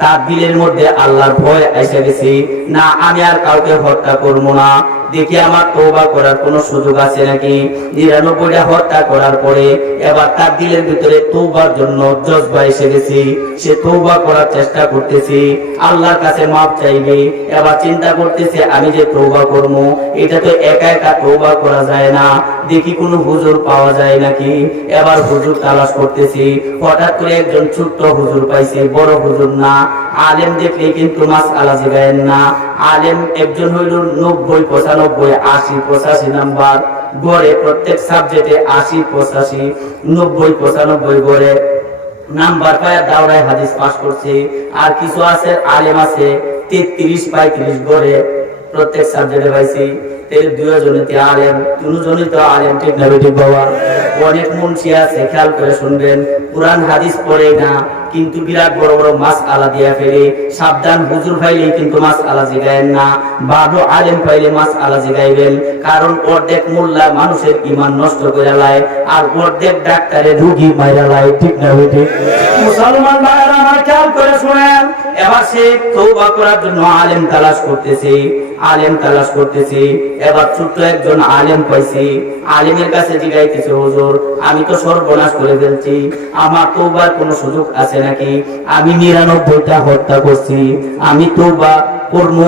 তার দিলের মধ্যে আল্লাহর ভয় আইসা গেছে, না আমি আর কাউকে হত্যা করবো না, দেখি আমার তওবা করার কোনো সুযোগ আছে নাকি। 99টা হত্যা করার পরে এবার তার দিলের ভিতরে তওবার জন্য জজবা এসে গেছে, সে তওবা করার চেষ্টা করতেছে, আল্লাহর কাছে মাপ চাইবে। এবার চিন্তা করতেছে আমি যে তওবা করব এটা তো একা একা তওবা করা যায় না, দেখি কোনো হুজুর পাওয়া যায় নাকি। এবার হুজুর তালাশ করতেছি, হঠাৎ করে একজন ছোট্ট হুজুর পাইছে, বড় হুজুর না। আলেম দেখলে কিন্তু মাসআলা জিগায়েন না, আলেম একজন হইল 90, 95, 80, 85 নাম্বার গড়ে, প্রত্যেক সাবজেক্টে 80, 85, 90, 95 গড়ে নাম্বার পায়, দাওরায় হাদিস পাস করছে। আর কিছু আছে আলেম আছে 33, 35 গড়ে প্রত্যেক সাবজেক্টে পাইছি। দুজনেতে আলেম, তিনজনই তো আলেম, ঠিক না বেঠিক বাবা? অনেক মুন্সি আছে, খেয়াল করে শুনবেন, কুরআন হাদিস পড়ে না কিন্তু বিরাট বড় বড় মাসআলা দিয়া ফেলে। সাবধান, হুজুর পাইলে কিন্তু মাসআলা জিগায়েন না, ভালো আলেম পাইলে মাসআলা জিগাইবেন। কারণ অর্ধেক মোল্লা মানুষের ঈমান নষ্ট করে লায়, আর অর্ধেক ডাক্তারে রোগী মাইরা লায়, ঠিক না বেঠিক? মুসলমান ভাইরা আমার খেয়াল করে শুনেন। এবার সে তওবা করার জন্য আলেম তালাশ করতেছে, আলেম তালাশ করতেছে। এবার ছোট্ট একজন আলেম পাইছি, আলেমের কাছে জিগাইতেছে, হুজুর আমি তো সর্বনাশ করে ফেলছি, আমার তওবার কোনো সুযোগ আছে নাকি? আমি 99টা হত্যা করছি, আমি তওবা করব,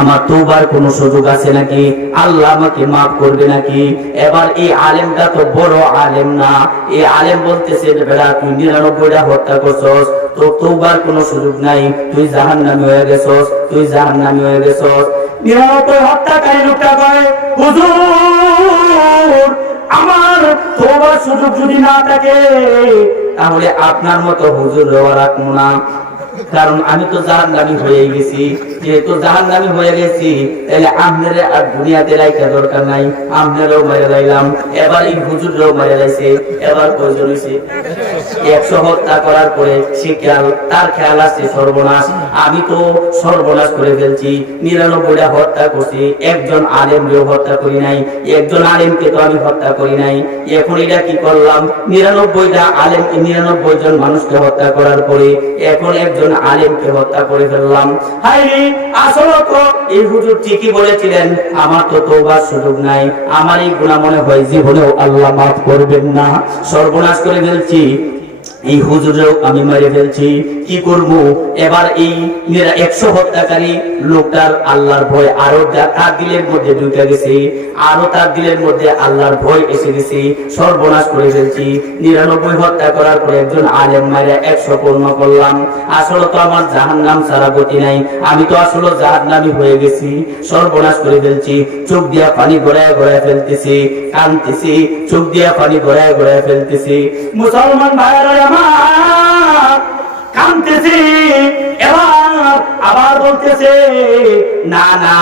আমার তওবার কোনো সুযোগ আছে নাকি? আল্লাহ আমাকে মাফ করবে নাকি? এবার এই আলেমটা তো বড় আলেম না, এই আলেম বলতেছে বেটা তুই 99টা হত্যা করছস, তো তওবার কোনো সুযোগ নাই, তুই জাহান্নামী হয়ে গেছস, তুই জাহান্নামী হয়ে গেছস। 99 হত্যাকারী লোকটা কয়, হুজুর আমার তওবার সুযোগ যদি না থাকে তাহলে আপনার মতো হুজুর হওয়া রাখবো না, কারণ আমি তো জাহান্নামী হয়ে গেছি। যেহেতু জাহান্নামী হয়ে গেছি তাহলে আপনারা আর দুনিয়াতে রাখা দরকার নাই, আপনারাও মেরে লাইলাম। এবার এই হুজুররাও মেরে লাইছে। এবার কয়জন হইছে? 100 হত্যা করার পরে সে তার খেয়াল আসছে সর্বনাশ, আমি তো সর্বনাশ করে ফেলছি, 99টা হত্যা করছি, একজন আলেমকেও হত্যা করি নাই, একজন আলেমকে তো আমি হত্যা করি নাই। এখন এটা কি করলাম? 99টা আলেম, 99 জন মানুষকে হত্যা করার পরে এখন একজন আলেমকে হত্যা করে ফেললাম। হায়রে, আসলে তো এই হুজুর ঠিকই বলেছিলেন, আমার তো তওবার সুযোগ নাই, আমার এই গুনাহ মনে হয় জীবনেও আল্লাহ মাফ করবেন না, সর্বনাশ করে ফেলছি, এই হুজুরেও আমি মেরে ফেলছি, কি করব? এবার এই 100 হত্যাকারী লোকটার আল্লাহর ভয় আরো তার দিলের মধ্যে ঢুকে গেছে, আরো তার দিলের মধ্যে আল্লাহর ভয় এসে গেছে, সর্বনাশ করে ফেলছি। 99 হত্যা করার পরে একজন আলেম মারা 100 পূর্ণ করলাম, আসলে তো আমার জাহান্নাম ছাড়া গতি নাই, আমি তো আসলে জাহান্নামী হয়ে গেছি, সর্বনাশ করে ফেলছি। চোখ দিয়া পানি গড়ায় গড়ায় ফেলতেছি, কাঁদতেছি, চোখ দিয়া পানি গড়ায় গড়ায় ফেলতেছি। মুসলমান ভাইরা আমার কাঁদতেছি। এবার আবার বলতেছে, না না,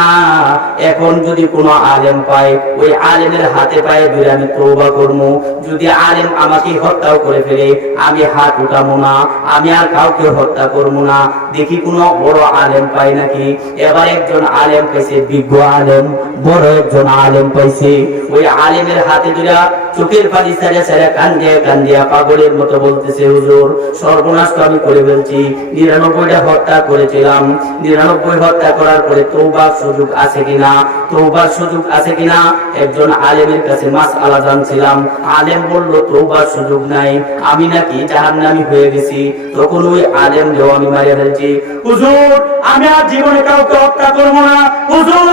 এখন যদি কোনো আলেম পাই ওই আলেমের হাতে পায়ে ধরে আমি তওবা করবো, যদি আলেম আমাকে হত্যাও করে ফেলে আমি হাত উঠাবো না, আমি আর কাউকে হত্যা করবো না, দেখি কোনো বড় আলেম পাই নাকি। এবার একজন আলেম পাইছে, বিজ্ঞ আলেম, বড় একজন আলেম পাইছে, ওই আলেমের হাতে ধরে চোখের পানি ছেড়ে ছেড়ে কান্দিয়া কান্দিয়া পাগলের মতো বলতেছে, হুজুর সর্বনাশ তো আমি করে ফেলছি, 99টা হত্যা করেছিলাম, 99 হত্যা করার পরে তওবার সুযোগ আছে কিনা, তওবার সুযোগ আছে কিনা একজন আলেমের কাছে মাসআলা জানছিলাম। আলেম বলল তওবার সুযোগ নাই, আমি নাকি জাহান্নামী হয়ে গেছি। তখন ওই আলেম দেও আমি মারিয়া ফেলছি, হুজুর আমি আর জীবনে কাউকে হত্যা করব না, হুজুর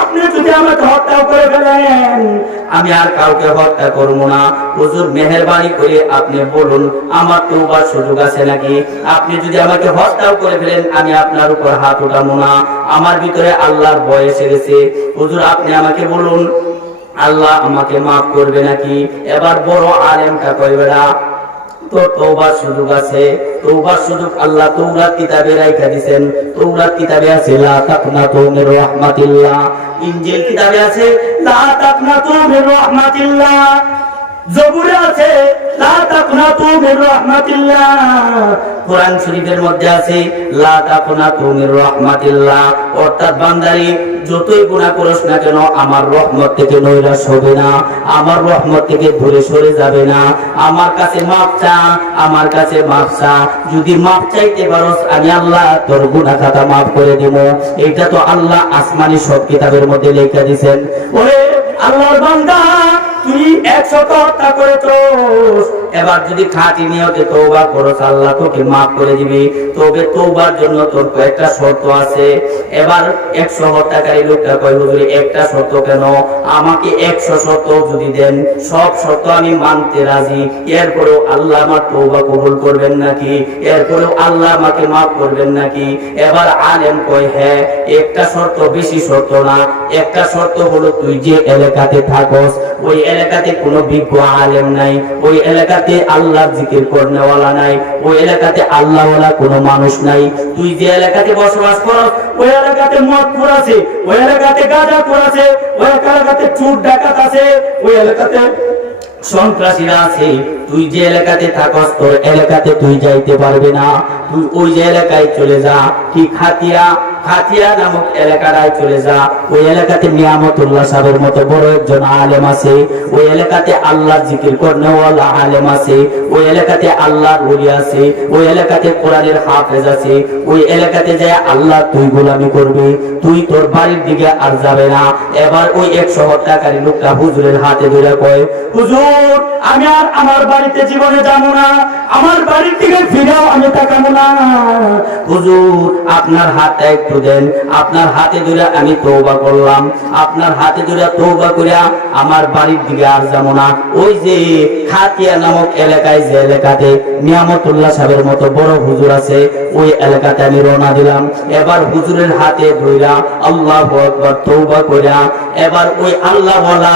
আপনি যদি আমাকে হত্যা করে ফেলেন আমি আর কাউকে হত্যা করবো না, হুজুর মেহেরবানি করে আপনি বলুন আমার তওবার সুযোগ আছে নাকি, আপনি যদি আমাকে হত্যাও করে ফেলেন আমি আপনার উপর হাত উঠাবো না, আমার ভিতরে আল্লাহর ভয় এসে গেছে, হুজুর আপনি আমাকে বলুন আল্লাহ আমাকে মাফ করবে নাকি। এবার বড় আলেমটা কয় বেড়া তো তওবার সুযোগ আছে, তওবার সুযোগ আল্লাহ তাওরাত কিতাবে রাখা দিবেন, তাওরাত কিতাবে আছে লা তাকনাতু মির রাহমাতিল্লাহ, ইনজিল কিতাবে আছে লা তাকনাতু মির রাহমাতিল্লাহ, জবুরে আছে লা তাকনাতু মির রাহমাতিল্লাহ, কোরআন শরীফের মধ্যে আছে লা তাকুনাতু মির রাহমাতিল্লাহ, অর্থাৎ বান্দারি যতই গুনাহ করিস না কেন আমার রহমত থেকে নৈরাশ হবে না, আমার রহমত থেকে দূরে সরে যাবে না। আমার কাছে মাফ চা, আমার কাছে মাফ চা, যদি মাফ চাইতে পারোস আমি আল্লাহ তোর গুনাহ খাতা মাফ করে দেব। এটা তো আল্লাহ আসমানি সব কিতাবের মধ্যে লেখা দিয়েছেন। ওরে আল্লাহর বান্দা, তুই 100 হত্যা করেছস, এবার যদি খাঁটি নিয়তে তওবা করস আল্লাহ তোকে মাফ করে দিবে। তবে তওবার জন্য তোর কয়েকটা শর্ত আছে। এবার 100 হত্যাকারী লোকটা কয় হুজুর একটা শর্ত কেন, আমাকে 100 শর্ত যদি দেন সব শর্ত আমি মানতে রাজি, এরপরেও আল্লাহ আমার তওবা কবুল করবেন নাকি, এরপরেও আল্লাহ আমাকে মাফ করবেন নাকি? এবার আলেম কয় হ্যাঁ, একটা শর্ত, বেশি শর্ত না, একটা শর্ত হলো তুই যে এলাকাতে থাকস ওই এলাকাতে কোনো বিজ্ঞ আলেম নাই, ওই এলাকাতে আল্লাহর জিকির করনেওয়ালা নাই, ওই এলাকাতে আল্লাহওয়ালা কোনো মানুষ নাই। তুই যে এলাকাতে বসবাস করস ওই এলাকাতে মদখোর আছে, ওই এলাকাতে গাঁজাখোর আছে, ওই এলাকাতে চোর ডাকাত আছে, ওই এলাকাতে সন্ত্রাসীরা আছে। তুই যে এলাকাতে থাকস তোর এলাকাতে তুই যাইতে পারবে না, তুই ওই যে এলাকায় চলে যা, কি খাতিয়া নামক এলাকায় চলে যা। ওই এলাকাতে নিয়ামতুল্লাহ সাহেবের মতো বড় একজন আলেম আছে, ওই এলাকাতে আল্লাহর জিকির করনেওয়ালা আলেম আছে, ওই এলাকাতে আল্লাহর ওলি আছে, ওই এলাকাতে কোরআনের হাফেজ আছে। ওই এলাকাতে যায় আল্লাহ তুই গোলামি করবি, তুই তোর বাড়ির দিকে আর যাবে না। এবার ওই 100 হত্যাকারী লোকটা হুজুরের হাতে ধরে কয় হুজুর আমি আর আমার বাড়িতে জীবনে যাব না, আমার বাড়ির দিকে ফিরেও আমি তাকাবো না। হুজুর আপনার হাতটা একটু দেন, আপনার হাতে ধরে আমি তওবা করলাম, আপনার হাতে ধরে তওবা করে আমার বাড়ির দিকে আর যাব না। ওই যে খাতিয়া নামক এলাকায় যে এলাকাতে নিয়ামতুল্লাহ সাহেবের মতো বড় হুজুর আছে ওই এলাকাতে আমি রওনা দিলাম। এবার হুজুরের হাতে ধইরা আল্লাহু আকবার তওবা কইরা এবার ওই আল্লাহওয়ালা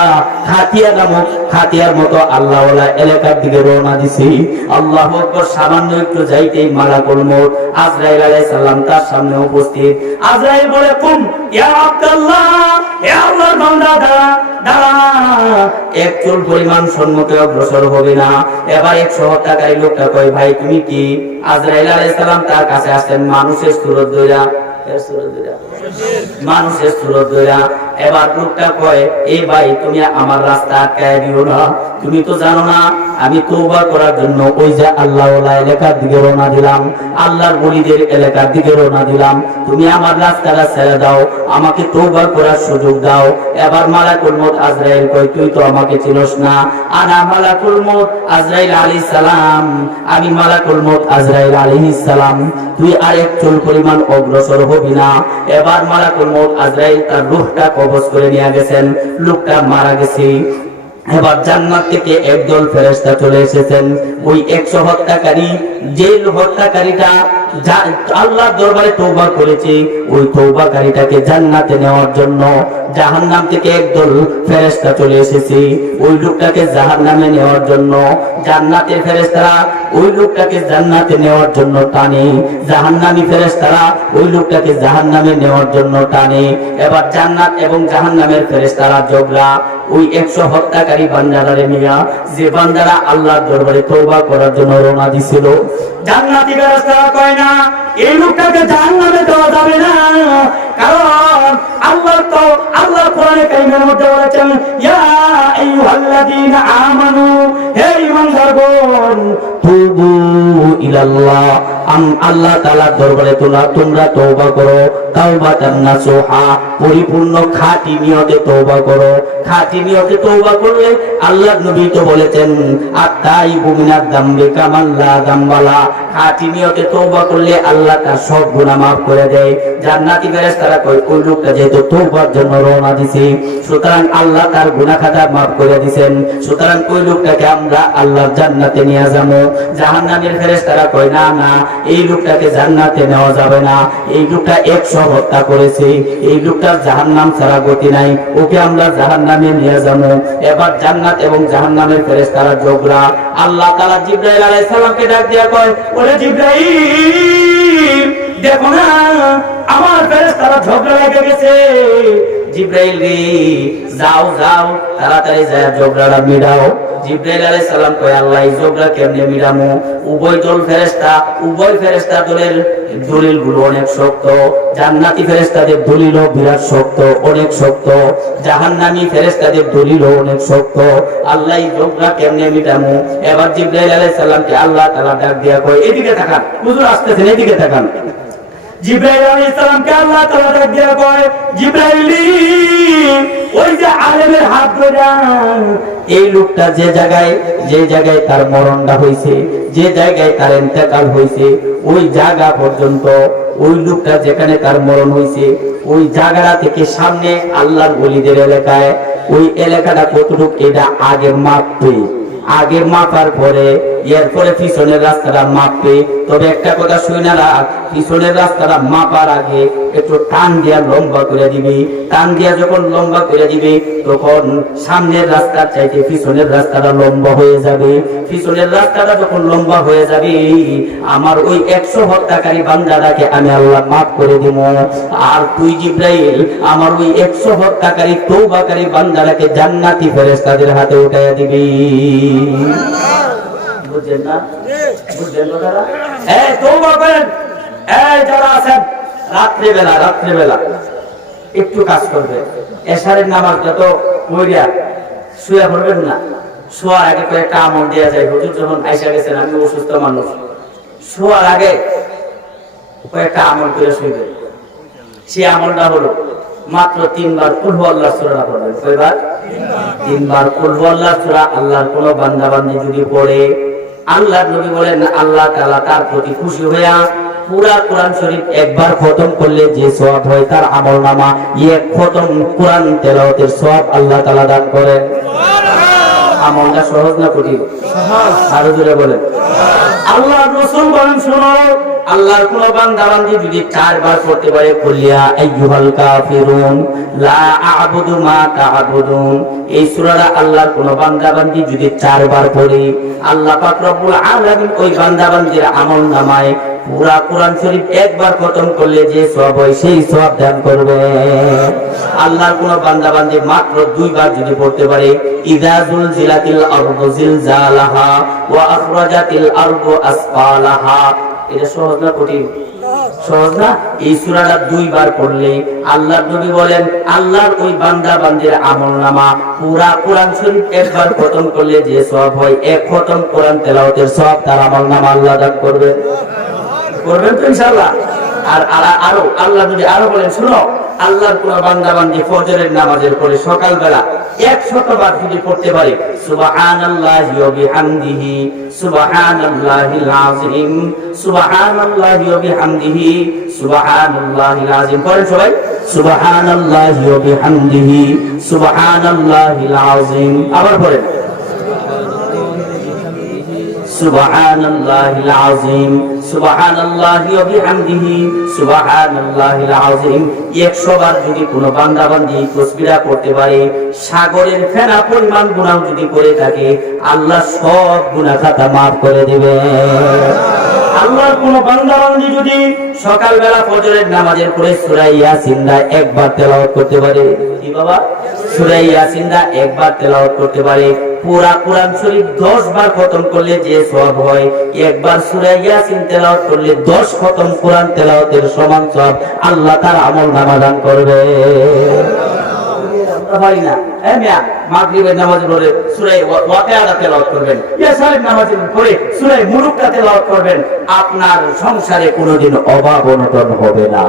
খাতিয়া নামক খাতিয়ার মতো আল্লাহওয়ালা এলাকার দিকে রওনা দিছি। আল্লাহু আকবার, সামান্য একটু যাইতেই মালাকুল মউত আজরাইল আলাইহিস সালাম তার সামনে উপস্থিত। আজরাইল বলে কুম ইয়া আব্দুল্লাহ, হে আল্লাহর বান্দা দাঁড়া দাঁড়া, এক চুল পরিমাণ সম্মুখে অগ্রসর হবে না। এবার 100 হত্যাকারী লোকটা কয় ভাই তুমি কি? আজরাইল আলাইহিস সালাম তার কাছে আসেন মানুষের সুরত ধইরা, মানুষের সুরত ধইরা। এবার লোকটা কয় এই ভাই তুমি আমার রাস্তা আটকায় দিও না, তুমি তো জানো না আমি তওবা করার জন্য ওই যে আল্লাহওয়ালা এলাকার দিকে রওনা দিলাম, আল্লাহর ওলিদের এলাকার দিকে রওনা দিলাম, তুমি আমার রাস্তাটা ছেড়ে দাও, আমাকে তওবা করার সুযোগ দাও। এবার মালাকুল মউত আজরাইল কয় তুই তো আমাকে চিনস না, আনা মালাকুল মউত আজরাইল আলাইহিস সালাম, আমি মালাকুল মউত আজরাইল আলাইহিস সালাম, তুই আর এক চুল পরিমাণ অগ্রসর হবি না। এবার মালাকুল মউত আজরাইল তার রূহটা কবজ করে নিয়ে গেছেন, লোকটা মারা গেছে। এবার জান্নাত থেকে একদল ফেরেশতা চলে এসেছেন। ওই 100 হত্যাকারী, যে হত্যাকারীটা আল্লাহর দরবারে তওবা করেছে ওই তওবাকারীটাকে জান্নাতে নেওয়ার জন্য জাহান্নাম থেকে একদল ফেরেশতা চলে এসেছে। ওই লোকটাকে জাহান্নামে নেওয়ার জন্য জান্নাতের ফেরেশতারা ওই লোকটাকে জান্নাতে নেওয়ার জন্য টানে, জাহান্নামী ফেরেশতারা ওই লোকটাকে জাহান্নামে নেওয়ার জন্য টানে। এবার জান্নাত এবং জাহান্নামের ফেরেশতারা ঝগড়া ওই 100 হত্যাকারী বান্দারে নিয়া, যে বান্দারা আল্লাহর দরবারে তওবা করার জন্য রওনা দিছিল। জান্নাতি ফেরেশতারা কয় না এই লোকটাকে জাহান্নামে দেওয়া যাবে না, কারণ আল্লাহ কোরআনে কারীমের মধ্যে বলেছেন ইয়া আইয়ুহাল্লাযীনা আমানু, হে ঈমানদারগণ তুবু ইলাল্লাহ, আল্লাহ তাআলার দরবারে তোমরা তওবা করো, তাওবাতান নাসুহা, পরিপূর্ণ খাঁটি নিয়তে তওবা করো। খাঁটি নিয়তে তওবা করলে আল্লাহর নবী তো বলেছেন আত-তাইবু মিনাদ যামবি কামান লা যামবালা, খাঁটি নিয়তে তওবা করলে আল্লাহ তার সব গুনাহ মাফ করে দেয়। জান্নাতি ফেরেশতারা কয় ওই লোকটা যেহেতু তওবার জন্য রওনা দিছে সুতরাং আল্লাহ তার গুনাহ খাতা মাফ করে দিবেন, সুতরাং ওই লোকটাকে আমরা আল্লাহর জান্নাতে নিয়ে যাবো। জাহান্নামের ফেরেশতারা কয় না না, এই লোকটাকে জান্নাতে নেওয়া যাবে না, এই লোকটা 100 হত্যা করেছে, এই লোকটার জাহান্নাম ছাড়া গতি নাই, ওকে আমরা জাহান্নামে নিয়ে যাবো। এবার জান্নাত এবং জাহান্নামের ফেরেশতারা ঝগড়া। আল্লাহ তাআলা জিবরাইল আলাইহিস সালামকে ডাক দিয়া কয় ওরে জিবরাইল দেখো না আমার ফেরেশতারা ঝগড়া লেগে গেছে, জিব্রাইল রে যাও যাও তাড়াতাড়ি যায় ঝগড়াটা মিটাও। জিব্রাইল আলাইহিস সালাম কয় আল্লাহ এই ঝগড়া কেমনে মিটামু? উভয় ফেরেশতা দলের দলিলগুলো অনেক শক্ত। জান্নাতি ফেরেশতাদের দলিলও বিরাট শক্ত, অনেক শক্ত। জাহান্নামী ফেরেশতাদের দলিলও অনেক শক্ত। আল্লাহ এই ঝগড়া কেমনে মিটামু? এবার জিব্রাইল আলাইহিস সালামকে আল্লাহ তাআলা ডাক দিয়া কয় এদিকে তাকান, হুজুর আসতেছেন, এদিকে তাকান। জিব্রাইল আলাইহিস সালামকে আল্লাহ তাআলা ডাক দিয়া কয় জিব্রাইল ওই যে আলেমের হাত ধরে এই লোকটা যে জায়গায় তার মরণটা হইছে, যে জায়গায় তার ইন্তেকাল হইছে, ওই জায়গা পর্যন্ত ওই লোকটা যেখানে তার মরণ হইছে ওই জায়গাটা থেকে সামনে আল্লাহর ওলিদের এলাকায় ওই এলাকাটা কতটুকু এটা আগে মাপবে, আগে মাপার পরে এরপরে পিছনের রাস্তাটা মাপবে। তবে একটা কথা শুনে রাখ, পিছনের রাস্তাটা মাপার আগে একটু টান দিয়া লম্বা করে দিবি। টান দিয়া যখন লম্বা করে দিবি তখন সামনের রাস্তার চাইতে পিছনের রাস্তাটা লম্বা হয়ে যাবে। পিছনের রাস্তাটা যখন লম্বা হয়ে যাবে আমার ওই 100 হত্যাকারী বান্দাটাকে আমি আল্লাহ মাফ করে দিব। আর তুই জিব্রাইল আমার ওই 100 হত্যাকারী তওবাকারী বান্দাটাকে জান্নাতি ফেরেশতাদের হাতে উঠাইয়া দিবি। বুঝছেন না? বুঝছেন কথাটা? এই তওবা করেন, এই যারা আছেন রাত্রিবেলা একটু কাজ করবে। এশারের নামাজটা তো পড়িয়া শুয়ে পড়বেন না। শোয়ার আগে কয়েকটা আমল দেওয়া যায়। হুজুর যখন আইসা গেছেন, আমি অসুস্থ মানুষ, শোয়ার আগে কয়েকটা আমল করে শুইবেন। সেই আমলটা হলো মাত্র 3 বার কুল হুয়াল্লাহু সূরা পড়বেন। কয়বার? 3 বার কুল হুয়াল্লাহু সূরা। আল্লাহর কোন বান্দা বান্দী যদি পড়ে, আল্লাহর নবী বলেন আল্লাহ তাআলা তার প্রতি খুশি হইয়া পুরা কোরআন শরীফ একবার খতম করলে যে সওয়াব হয় তার আমলনামা এক খতম কোরআন তেলাওয়াতের সওয়াব আল্লাহ তাআলা দান করেন। আমলটা সহজ না কঠিন? সহজ। আরো জোরে বলেন। আল্লাহর রাসূল বলেন শুনো, আল্লাহর কোন বান্দা বান্দী যদি 4 বার পড়তে পারে কুলিয়া আইয়ুহাল কাফিরুন লা আ'বুদু মা তা'বুদুন, এই সূরাটা আল্লাহর কোন বান্দা বান্দী যদি 4 বার পড়ে আল্লাহ পাক রব্বুল আলামিন ওই বান্দা বান্দীর আমলনামায় পুরা কোরআন শরীফ একবার খতম করলে যে সওয়াব হয় সেই সওয়াব দান করবে। আল্লাহর কোন বান্দা বান্দী মাত্র 2 বার যদি পড়তে পারে ইযা যুলজিলাতিল আরদু জিলজালাহা ওয়া আখরাজাতিল আরদু আসফালাহা, এটা সহজ না কঠিন? সহজ না? এই সূরাটা 2 বার পড়লে আল্লাহর নবী বলেন আল্লাহর ওই বান্দা বান্দির আমলনামা পুরা কোরআন শরীফ একবার খতম করলে যে সওয়াব হয় এক খতম কোরআন তেলাওয়াতের সওয়াব তার আমলনামা আল্লাহ দান করবে। করবেন তো ইনশাআল্লাহ? আর আরো আল্লাহ নবী আরো বলেন শুনো, আল্লাহর কোন বান্দা বান্দি ফজরের নামাজের পরে সকালবেলা 100 বার যদি পড়তে পারে সুবহানাল্লাহি ওয়া বিহামদিহি সুবহানাল্লাহিল আযীম সুবহানাল্লাহি ওয়া বিহামদিহি সুবহানাল্লাহিল আযীম, পড়েন সবাই সুবহানাল্লাহি ওয়া বিহামদিহি সুবহানাল্লাহিল আযীম। আবার পড়েন সুবহানাল্লাহিল আযীম সুবহানাল্লাহি ওয়া বিহামদিহি সুবহানাল্লাহিল আযীম। 100 বার যদি কোনো বান্দা বান্দি তাসবিহ করতে পারে, সাগরের ফেনা পরিমাণ গুনাহ যদি করে থাকে আল্লাহ সব গুনাহ খাতা maaf করে দিবে। আল্লাহর কোন বান্দা বান্দি যদি সকালবেলা ফজরের নামাজের পরে সূরা ইয়াসিনটা একবার তেলাওয়াত করতে পারে, কি বাবা? সূরা ইয়াসিনটা একবার তেলাওয়াত করতে পারে, পুরা কোরআন শরীফ 10 বার খতম করলে যে সওয়াব হয় একবার সূরা ইয়াসিন তেলাওয়াত করলে 10 খতম কোরআন তেলাওয়াতের সমান সওয়াব আল্লাহ তার আমলনামা দান করবে। আমরা পারি না। মিয়া মাগরিবের নামাজের পরে সূরা ওয়াকিআটা তেলাওয়াত করবেন, ইশারের নামাজের পরে সূরা মুলুকটা তেলাওয়াত করবেন, আপনার সংসারে কোনোদিন অভাব অনটন হবে না।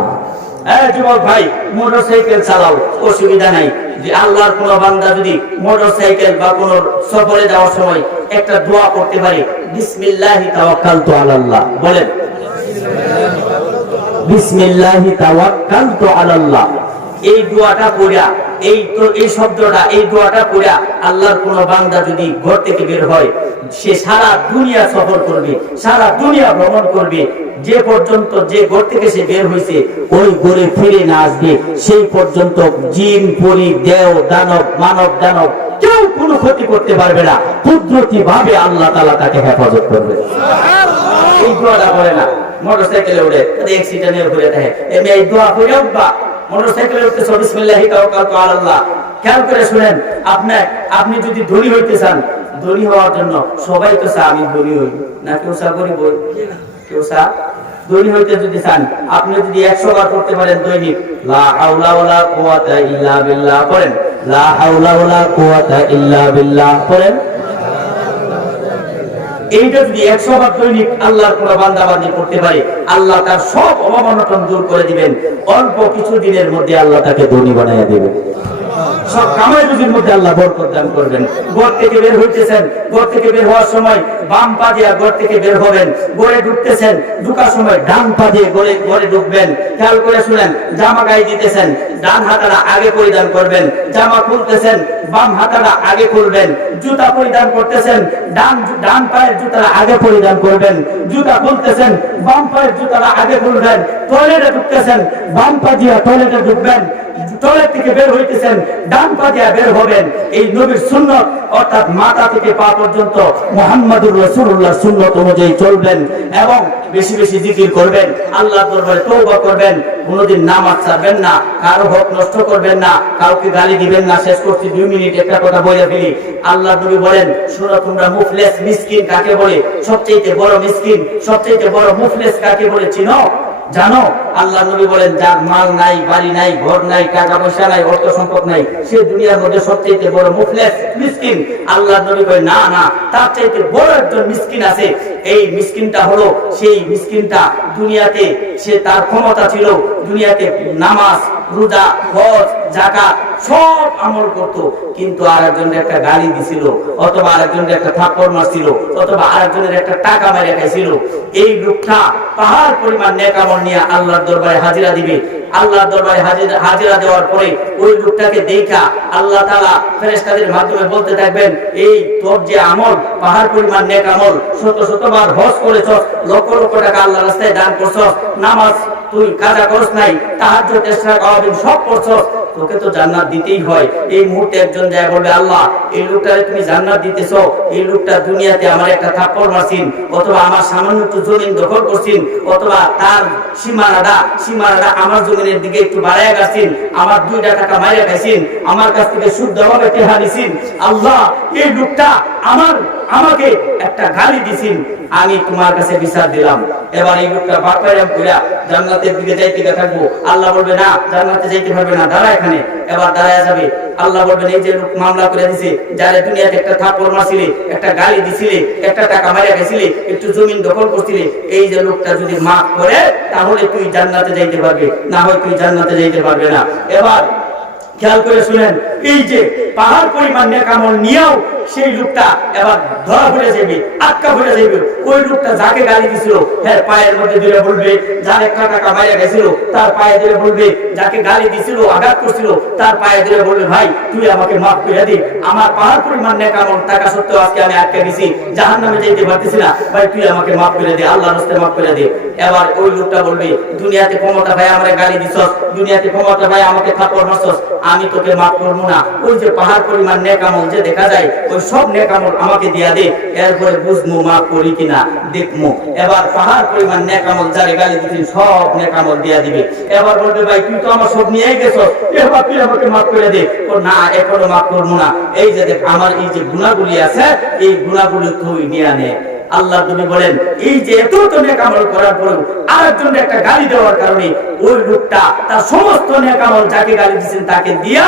যুবক ভাই মোটরসাইকেল চালাও, অসুবিধা নাই। যে আল্লাহর কোন বান্দা যদি মোটরসাইকেল বা কোন সফরে যাওয়ার সময় একটা দোয়া করতে পারে বিসমিল্লাহি তাওয়াক্কালতু আলাল্লাহ, বলেন বিসমিল্লাহি তাওয়াক্কালতু আলাল্লাহ, এই দোয়াটা পড়া এই শব্দটা এই দোয়াটা পড়া আল্লাহর কোন বান্দা যদি ঘর থেকে বের হয় সে সারা দুনিয়া সফর করবে, সারা দুনিয়া ভ্রমণ করবে, যে পর্যন্ত যে ঘর থেকে সে বের হয়েছে ওই ঘরে ফিরে না আসবে সেই পর্যন্ত জিন পরি দেও দানব মানব দানব কেউ কোনো ক্ষতি করতে পারবে না। কুদরতি ভাবে আল্লাহ তাআলা তাকে হেফাজত করবে। এই দোয়াটা বলে না মোটরসাইকেলে উঠে অ্যাক্সিডেন্টে ঘুরে থাকে, এই দোয়া পড়ে উঠবা মোটরসাইকেলে উঠতেছ বিসমিল্লাহি তাওয়াক্কালতু আলাল্লাহ। খেয়াল করে শুনেন, আপনি যদি ধনী হইতে চান, ধনী হওয়ার জন্য সবাই তো চায় আমি ধনী হই, না কেউ চা গরিব হই? কেউ চা ধনী হইতে যদি চান, আপনি যদি 100 বার করতে পারেন দৈনিক লা হাওলা ওয়ালা কুওয়াতা ইল্লা বিল্লাহ পড়েন, লা হাওলা ওয়ালা কুওয়াতা ইল্লা বিল্লাহ পড়েন, এইটা যদি 100 বার দৈনিক আল্লাহর কোন বান্দা বান্দি করতে পারে, আল্লাহ তার সব অভাব-অনটন দূর করে দিবেন। অল্প কিছু দিনের মধ্যে আল্লাহ তাকে ধনী বানাইয়া দিবেন। সব কামাই রুজির মধ্যে আল্লাহ বরকত দান করবেন। ঘর থেকে বের হইতেছেন, ঘর থেকে বের হওয়ার সময় বাম পা দিয়ে ঘর থেকে বের হবেন, ঘরে ঢুকতেছেন, ঢুকার সময় ডান পা দিয়ে ঘরে ঢুকবেন। খেয়াল করে শুনেন, জামা গায়ে দিতেছেন, ডান হাতাটা আগে পরিধান করবেন, জামা খুলতেছেন বাম হাতাটা আগে খুলবেন, জুতা পরিধান করতেছেন ডান পায়ের জুতাটা আগে পরিধান করবেন, জুতা খুলতেছেন বাম পায়ের জুতাটা আগে খুলবেন, টয়লেটে ঢুকতেছেন বাম পা দিয়ে টয়লেটে ঢুকবেন, টয়লেট থেকে বের হইতেছেন ডান পা দিয়ে বের হবেন। এই নবীর সুন্নাত অর্থাৎ মাথা থেকে পা পর্যন্ত মুহাম্মদুর রাসূলুল্লাহর সুন্নাত অনুযায়ী চলবেন এবং বেশি বেশি জিকির করবেন, আল্লাহর দরবারে তওবা করবেন, কোনোদিন নামাজ ছাড়বেন না, কারো হক নষ্ট করবেন না, কাউকে গালি দিবেন না। শেষ করছি 2 মিনিট, একটা কথা বলে ফেলি। আল্লাহর নবী বলেন, শোনো তোমরা মুফলিস মিসকিন কাকে বলে? সবচেয়ে বড় মিসকিন, সবচেয়ে বড় মুফলিস কাকে বলে চিনো? জানো? আল্লাহ নবী বলেন, যার মাল নাই, বাড়ি নাই, ঘর নাই, টাকা পয়সা নাই, অর্থ সম্পদ নাই, সে দুনিয়ার মধ্যে সবচেয়ে বড় মুফলিস মিসকিন। আল্লাহ নবী বলেন, না না, তার চাইতে বড় একজন মিসকিন আছে। এই মিসকিনটা হলো সেই মিসকিনটা দুনিয়াতে সে তার ক্ষমতা ছিল, দুনিয়াতে নামাজ, রোজা, হজ, যাকাত সব আমল করত, কিন্তু আরেকজনের একটা গালি দিছিল, অথবা আরেকজনের একটা থাপ্পড় মারছিল, অথবা আরেকজনের একটা টাকা মেরে খাইছিল। এই লোকটা পাহাড় পরিমাণ নেক আমল নিয়ে আল্লাহর দরবারে হাজিরা দিবে। আল্লাহর দরবারে হাজিরা দেওয়ার পরে ওই লোকটাকে দেখা আল্লাহ তাআলা ফেরেশতাদের মাধ্যমে বলতে থাকবেন, এই তোর যে আমল পাহাড় পরিমাণ নেক আমল, শত শতবার হজ করেছস, লক্ষ লক্ষ টাকা আল্লাহর রাস্তায় দান করছস, নামাজ তুই কাজা করছ নাই, তাহাজ্জুদ ইশরাক আওয়াবিন সব করছস, তোকে তো জান্নাত দিতেই হয়। এই মুহূর্তে একজন যায় বলবে, আল্লাহ এই লোকটারে তুমি জান্নাত দিতেছো, এই লোকটা দুনিয়াতে আমার একটা থাপ্পড় মারছিন, অথবা আমার সামান্য একটু জমিন দখল করছিন, অথবা তার সীমানাটা আমার জমিনের দিকে একটু বাড়াইয়া গেছেন, আমার 2টা টাকা মাইরা খাইছেন, আমার কাছ থেকে শুদ্ধভাবে টেহা নিছেন, আল্লাহ এই লোকটা আমাকে একটা গালি দিছেন, আমি তোমার কাছে বিচার দিলাম। এবার এই লোকটা বাপাইরাম কইরা জান্নাতের দিকে যাইতে থাকবো। আল্লাহ বলবে, না জান্নাতে যাইতে পারবে না, দাঁড়া এখানে। এবার দাঁড়ায় যাবে, আল্লাহ বলবেন, এই যে লোক মামলা করে দিছে, যারে দুনিয়াতে একটা থাপ্পড় মারছিলে, একটা গালি দিছিলে, একটা টাকা মারিয়া গেছিলে, একটু জমিন দখল করছিলে, এই যে লোকটা যদি মাফ করে তাহলে তুই জান্নাতে যাইতে পারবে, না হয় তুই জান্নাতে যাইতে পারবে না। এবার খেয়াল করে শুনেন, এই যে পাহাড় পরিমাণ নেক আমল নিয়েও সেই লোকটা এবার ধরা পড়ে যাবে, আটকা পড়ে যাবে। ওই লোকটা যাকে গালি দিছিল হ্যাঁ পায়ের মধ্যে ধরে বলবে, যার একটা টাকা মাইরা গেছিল তার পায়ে ধরে বলবে, যাকে গালি দিছিল আঘাত করছিল তার পায়ে ধরে বলবে, ভাই তুই আমাকে মাফ করে দে, আমার পাহাড় পরিমাণ নেক আমল টাকা সত্ত্বেও আজকে আমি আটকে গেছি, জাহান্নামে যেতে পারতেছি না, ভাই তুই আমাকে মাফ করে দে, আল্লাহর রাস্তায় মাফ করে দে। এবার ওই লোকটা বলবে, দুনিয়াতে ক্ষমতা ভাই আমারে গালি দিছস, দুনিয়াতে ক্ষমতা ভাই আমাকে থাপ্পড় মারছস, আমি তোকে মাফ করবো না। ওই যে পাহাড় পরিমাণ নেক আমল যে দেখা যায়, ওই সব নেক আমল আমাকে দিয়া দে, এরপরে বুঝমু মাফ করি কিনা দেখমু। এবার পাহাড় পরিমাণ নেক আমল যারে গালি দিতেন সব নেক আমল দিয়া দিবে। এবার বলবে, ভাই তুই তো আমার সব নিয়ে গেছস, এবার তুই আমাকে মাফ করে দে। ও না, এখনো মাফ করবো না, এই যে দেখ আমার এই যে গুনাহগুলি আছে, এই গুনাহগুলি তুই নিয়ে নে। আল্লাহ নবী বলেন, এই যে এত নেক আমল করার পরেও আরেকজনের একটা গালি দেওয়ার কারণে ওই লোকটা তার সমস্ত নেক আমল যাকে গালি দিয়েছেন তাকে দিয়া,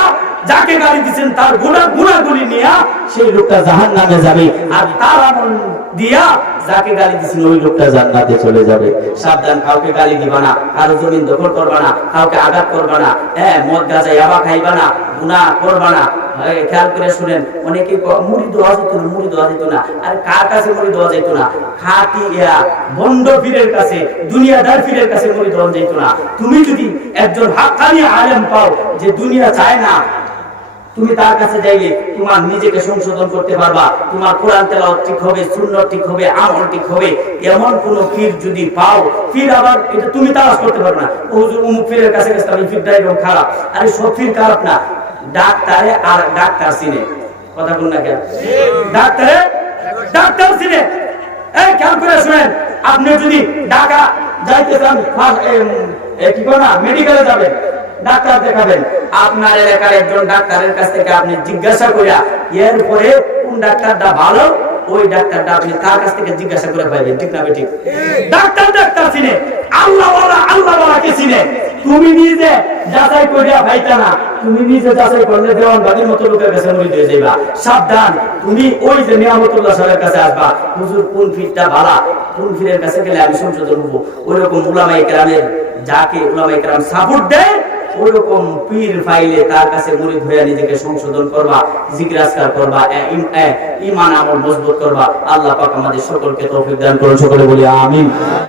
যাকে গালি দিয়েছেন তার গুনাহগুলি নিয়া সেই লোকটা জাহান্নামে যাবে, আর তার আমল দিয়া যাকে গালি দিয়েছেন ওই লোকটা জান্নাতে চলে যাবে। সাবধান, কাউকে গালি দিবা না, কারো জমিন দখল করবা না, কাউকে আঘাত করবা না, হ্যাঁ মদ গাঁজা ইয়াবা খাইবা না, গুনাহ করবা না। খেয়াল করে শুনেন, অনেকে মুড়ি দেওয়া যেত না, মুড়ি দেওয়া যেত না। আর কার কাছে মুড়ি দেওয়া যেত না? খাঁটি বন্ড পীরের কাছে, দুনিয়াদার পীরের কাছে মুড়ি দেওয়া যেত না। তুমি যদি একজন হাক্কানি আলেম পাও যে দুনিয়া চায় না, তুমি তার কাছে যাইলে তোমার নিজেকে সংশোধন করতে পারবা, তোমার কোরআন তেলাওয়াত ঠিক হবে, সুন্নাত ঠিক হবে, আমল ঠিক হবে। এমন কোন পীর যদি পাও, পীর আবার এটা তুমি তালাশ করতে পারবে না, হুজুর অমুক পীরের কাছে গেছে আমি পীরটা এরকম খারাপ। আরে সব পীর খারাপ না, ডাক্তারে আর ডাক্তার চিনে, কথা বল না কেন? ডাক্তার চিনে। এই খেয়াল করে শুনেন, আপনি যদি ঢাকা যাইতে চান, কি করে না মেডিকেলে যাবেন, ডাক্তার দেখাবেন। আপনার এলাকার একজন ডাক্তারের কাছ থেকে আপনি জিজ্ঞাসা করিয়া এরপরে কোন ডাক্তারটা ভালো ওই ডাক্তারটা আপনি তার কাছ থেকে জিজ্ঞাসা করে পাইবেন, ঠিক না ঠিক? ডাক্তার ডাক্তার চিনে, আল্লাহওয়ালা কে চিনে? তুমি নিজে যাচাই করিয়া পাইতা না, তুমি নিজে যাচাই করলে দেওয়ানবাদীর মতো লোকের কাছে মুড়ি দিয়ে যাইবা। সাবধান, তুমি ওই যে নিয়ামতুল্লাহ সাহেবের কাছে আসবা, হুজুর কোন ফিরটা ভালো, কোন ফিরের কাছে গেলে আমি সংশোধন হবো, ওইরকম উলামায়ে কেরামের যাকে উলামায়ে কেরাম সাপোর্ট দেয় ওইরকম পীর ফাইলে তার কাছে মুরিদ হয়ে নিজেকে সংশোধন করবা, জিকির আজকার করবা, ঈমান আমল মজবুত করবা। আল্লাহ পাক আমাদের সকলকে তৌফিক দান করুন, সকলে বলি আমিন।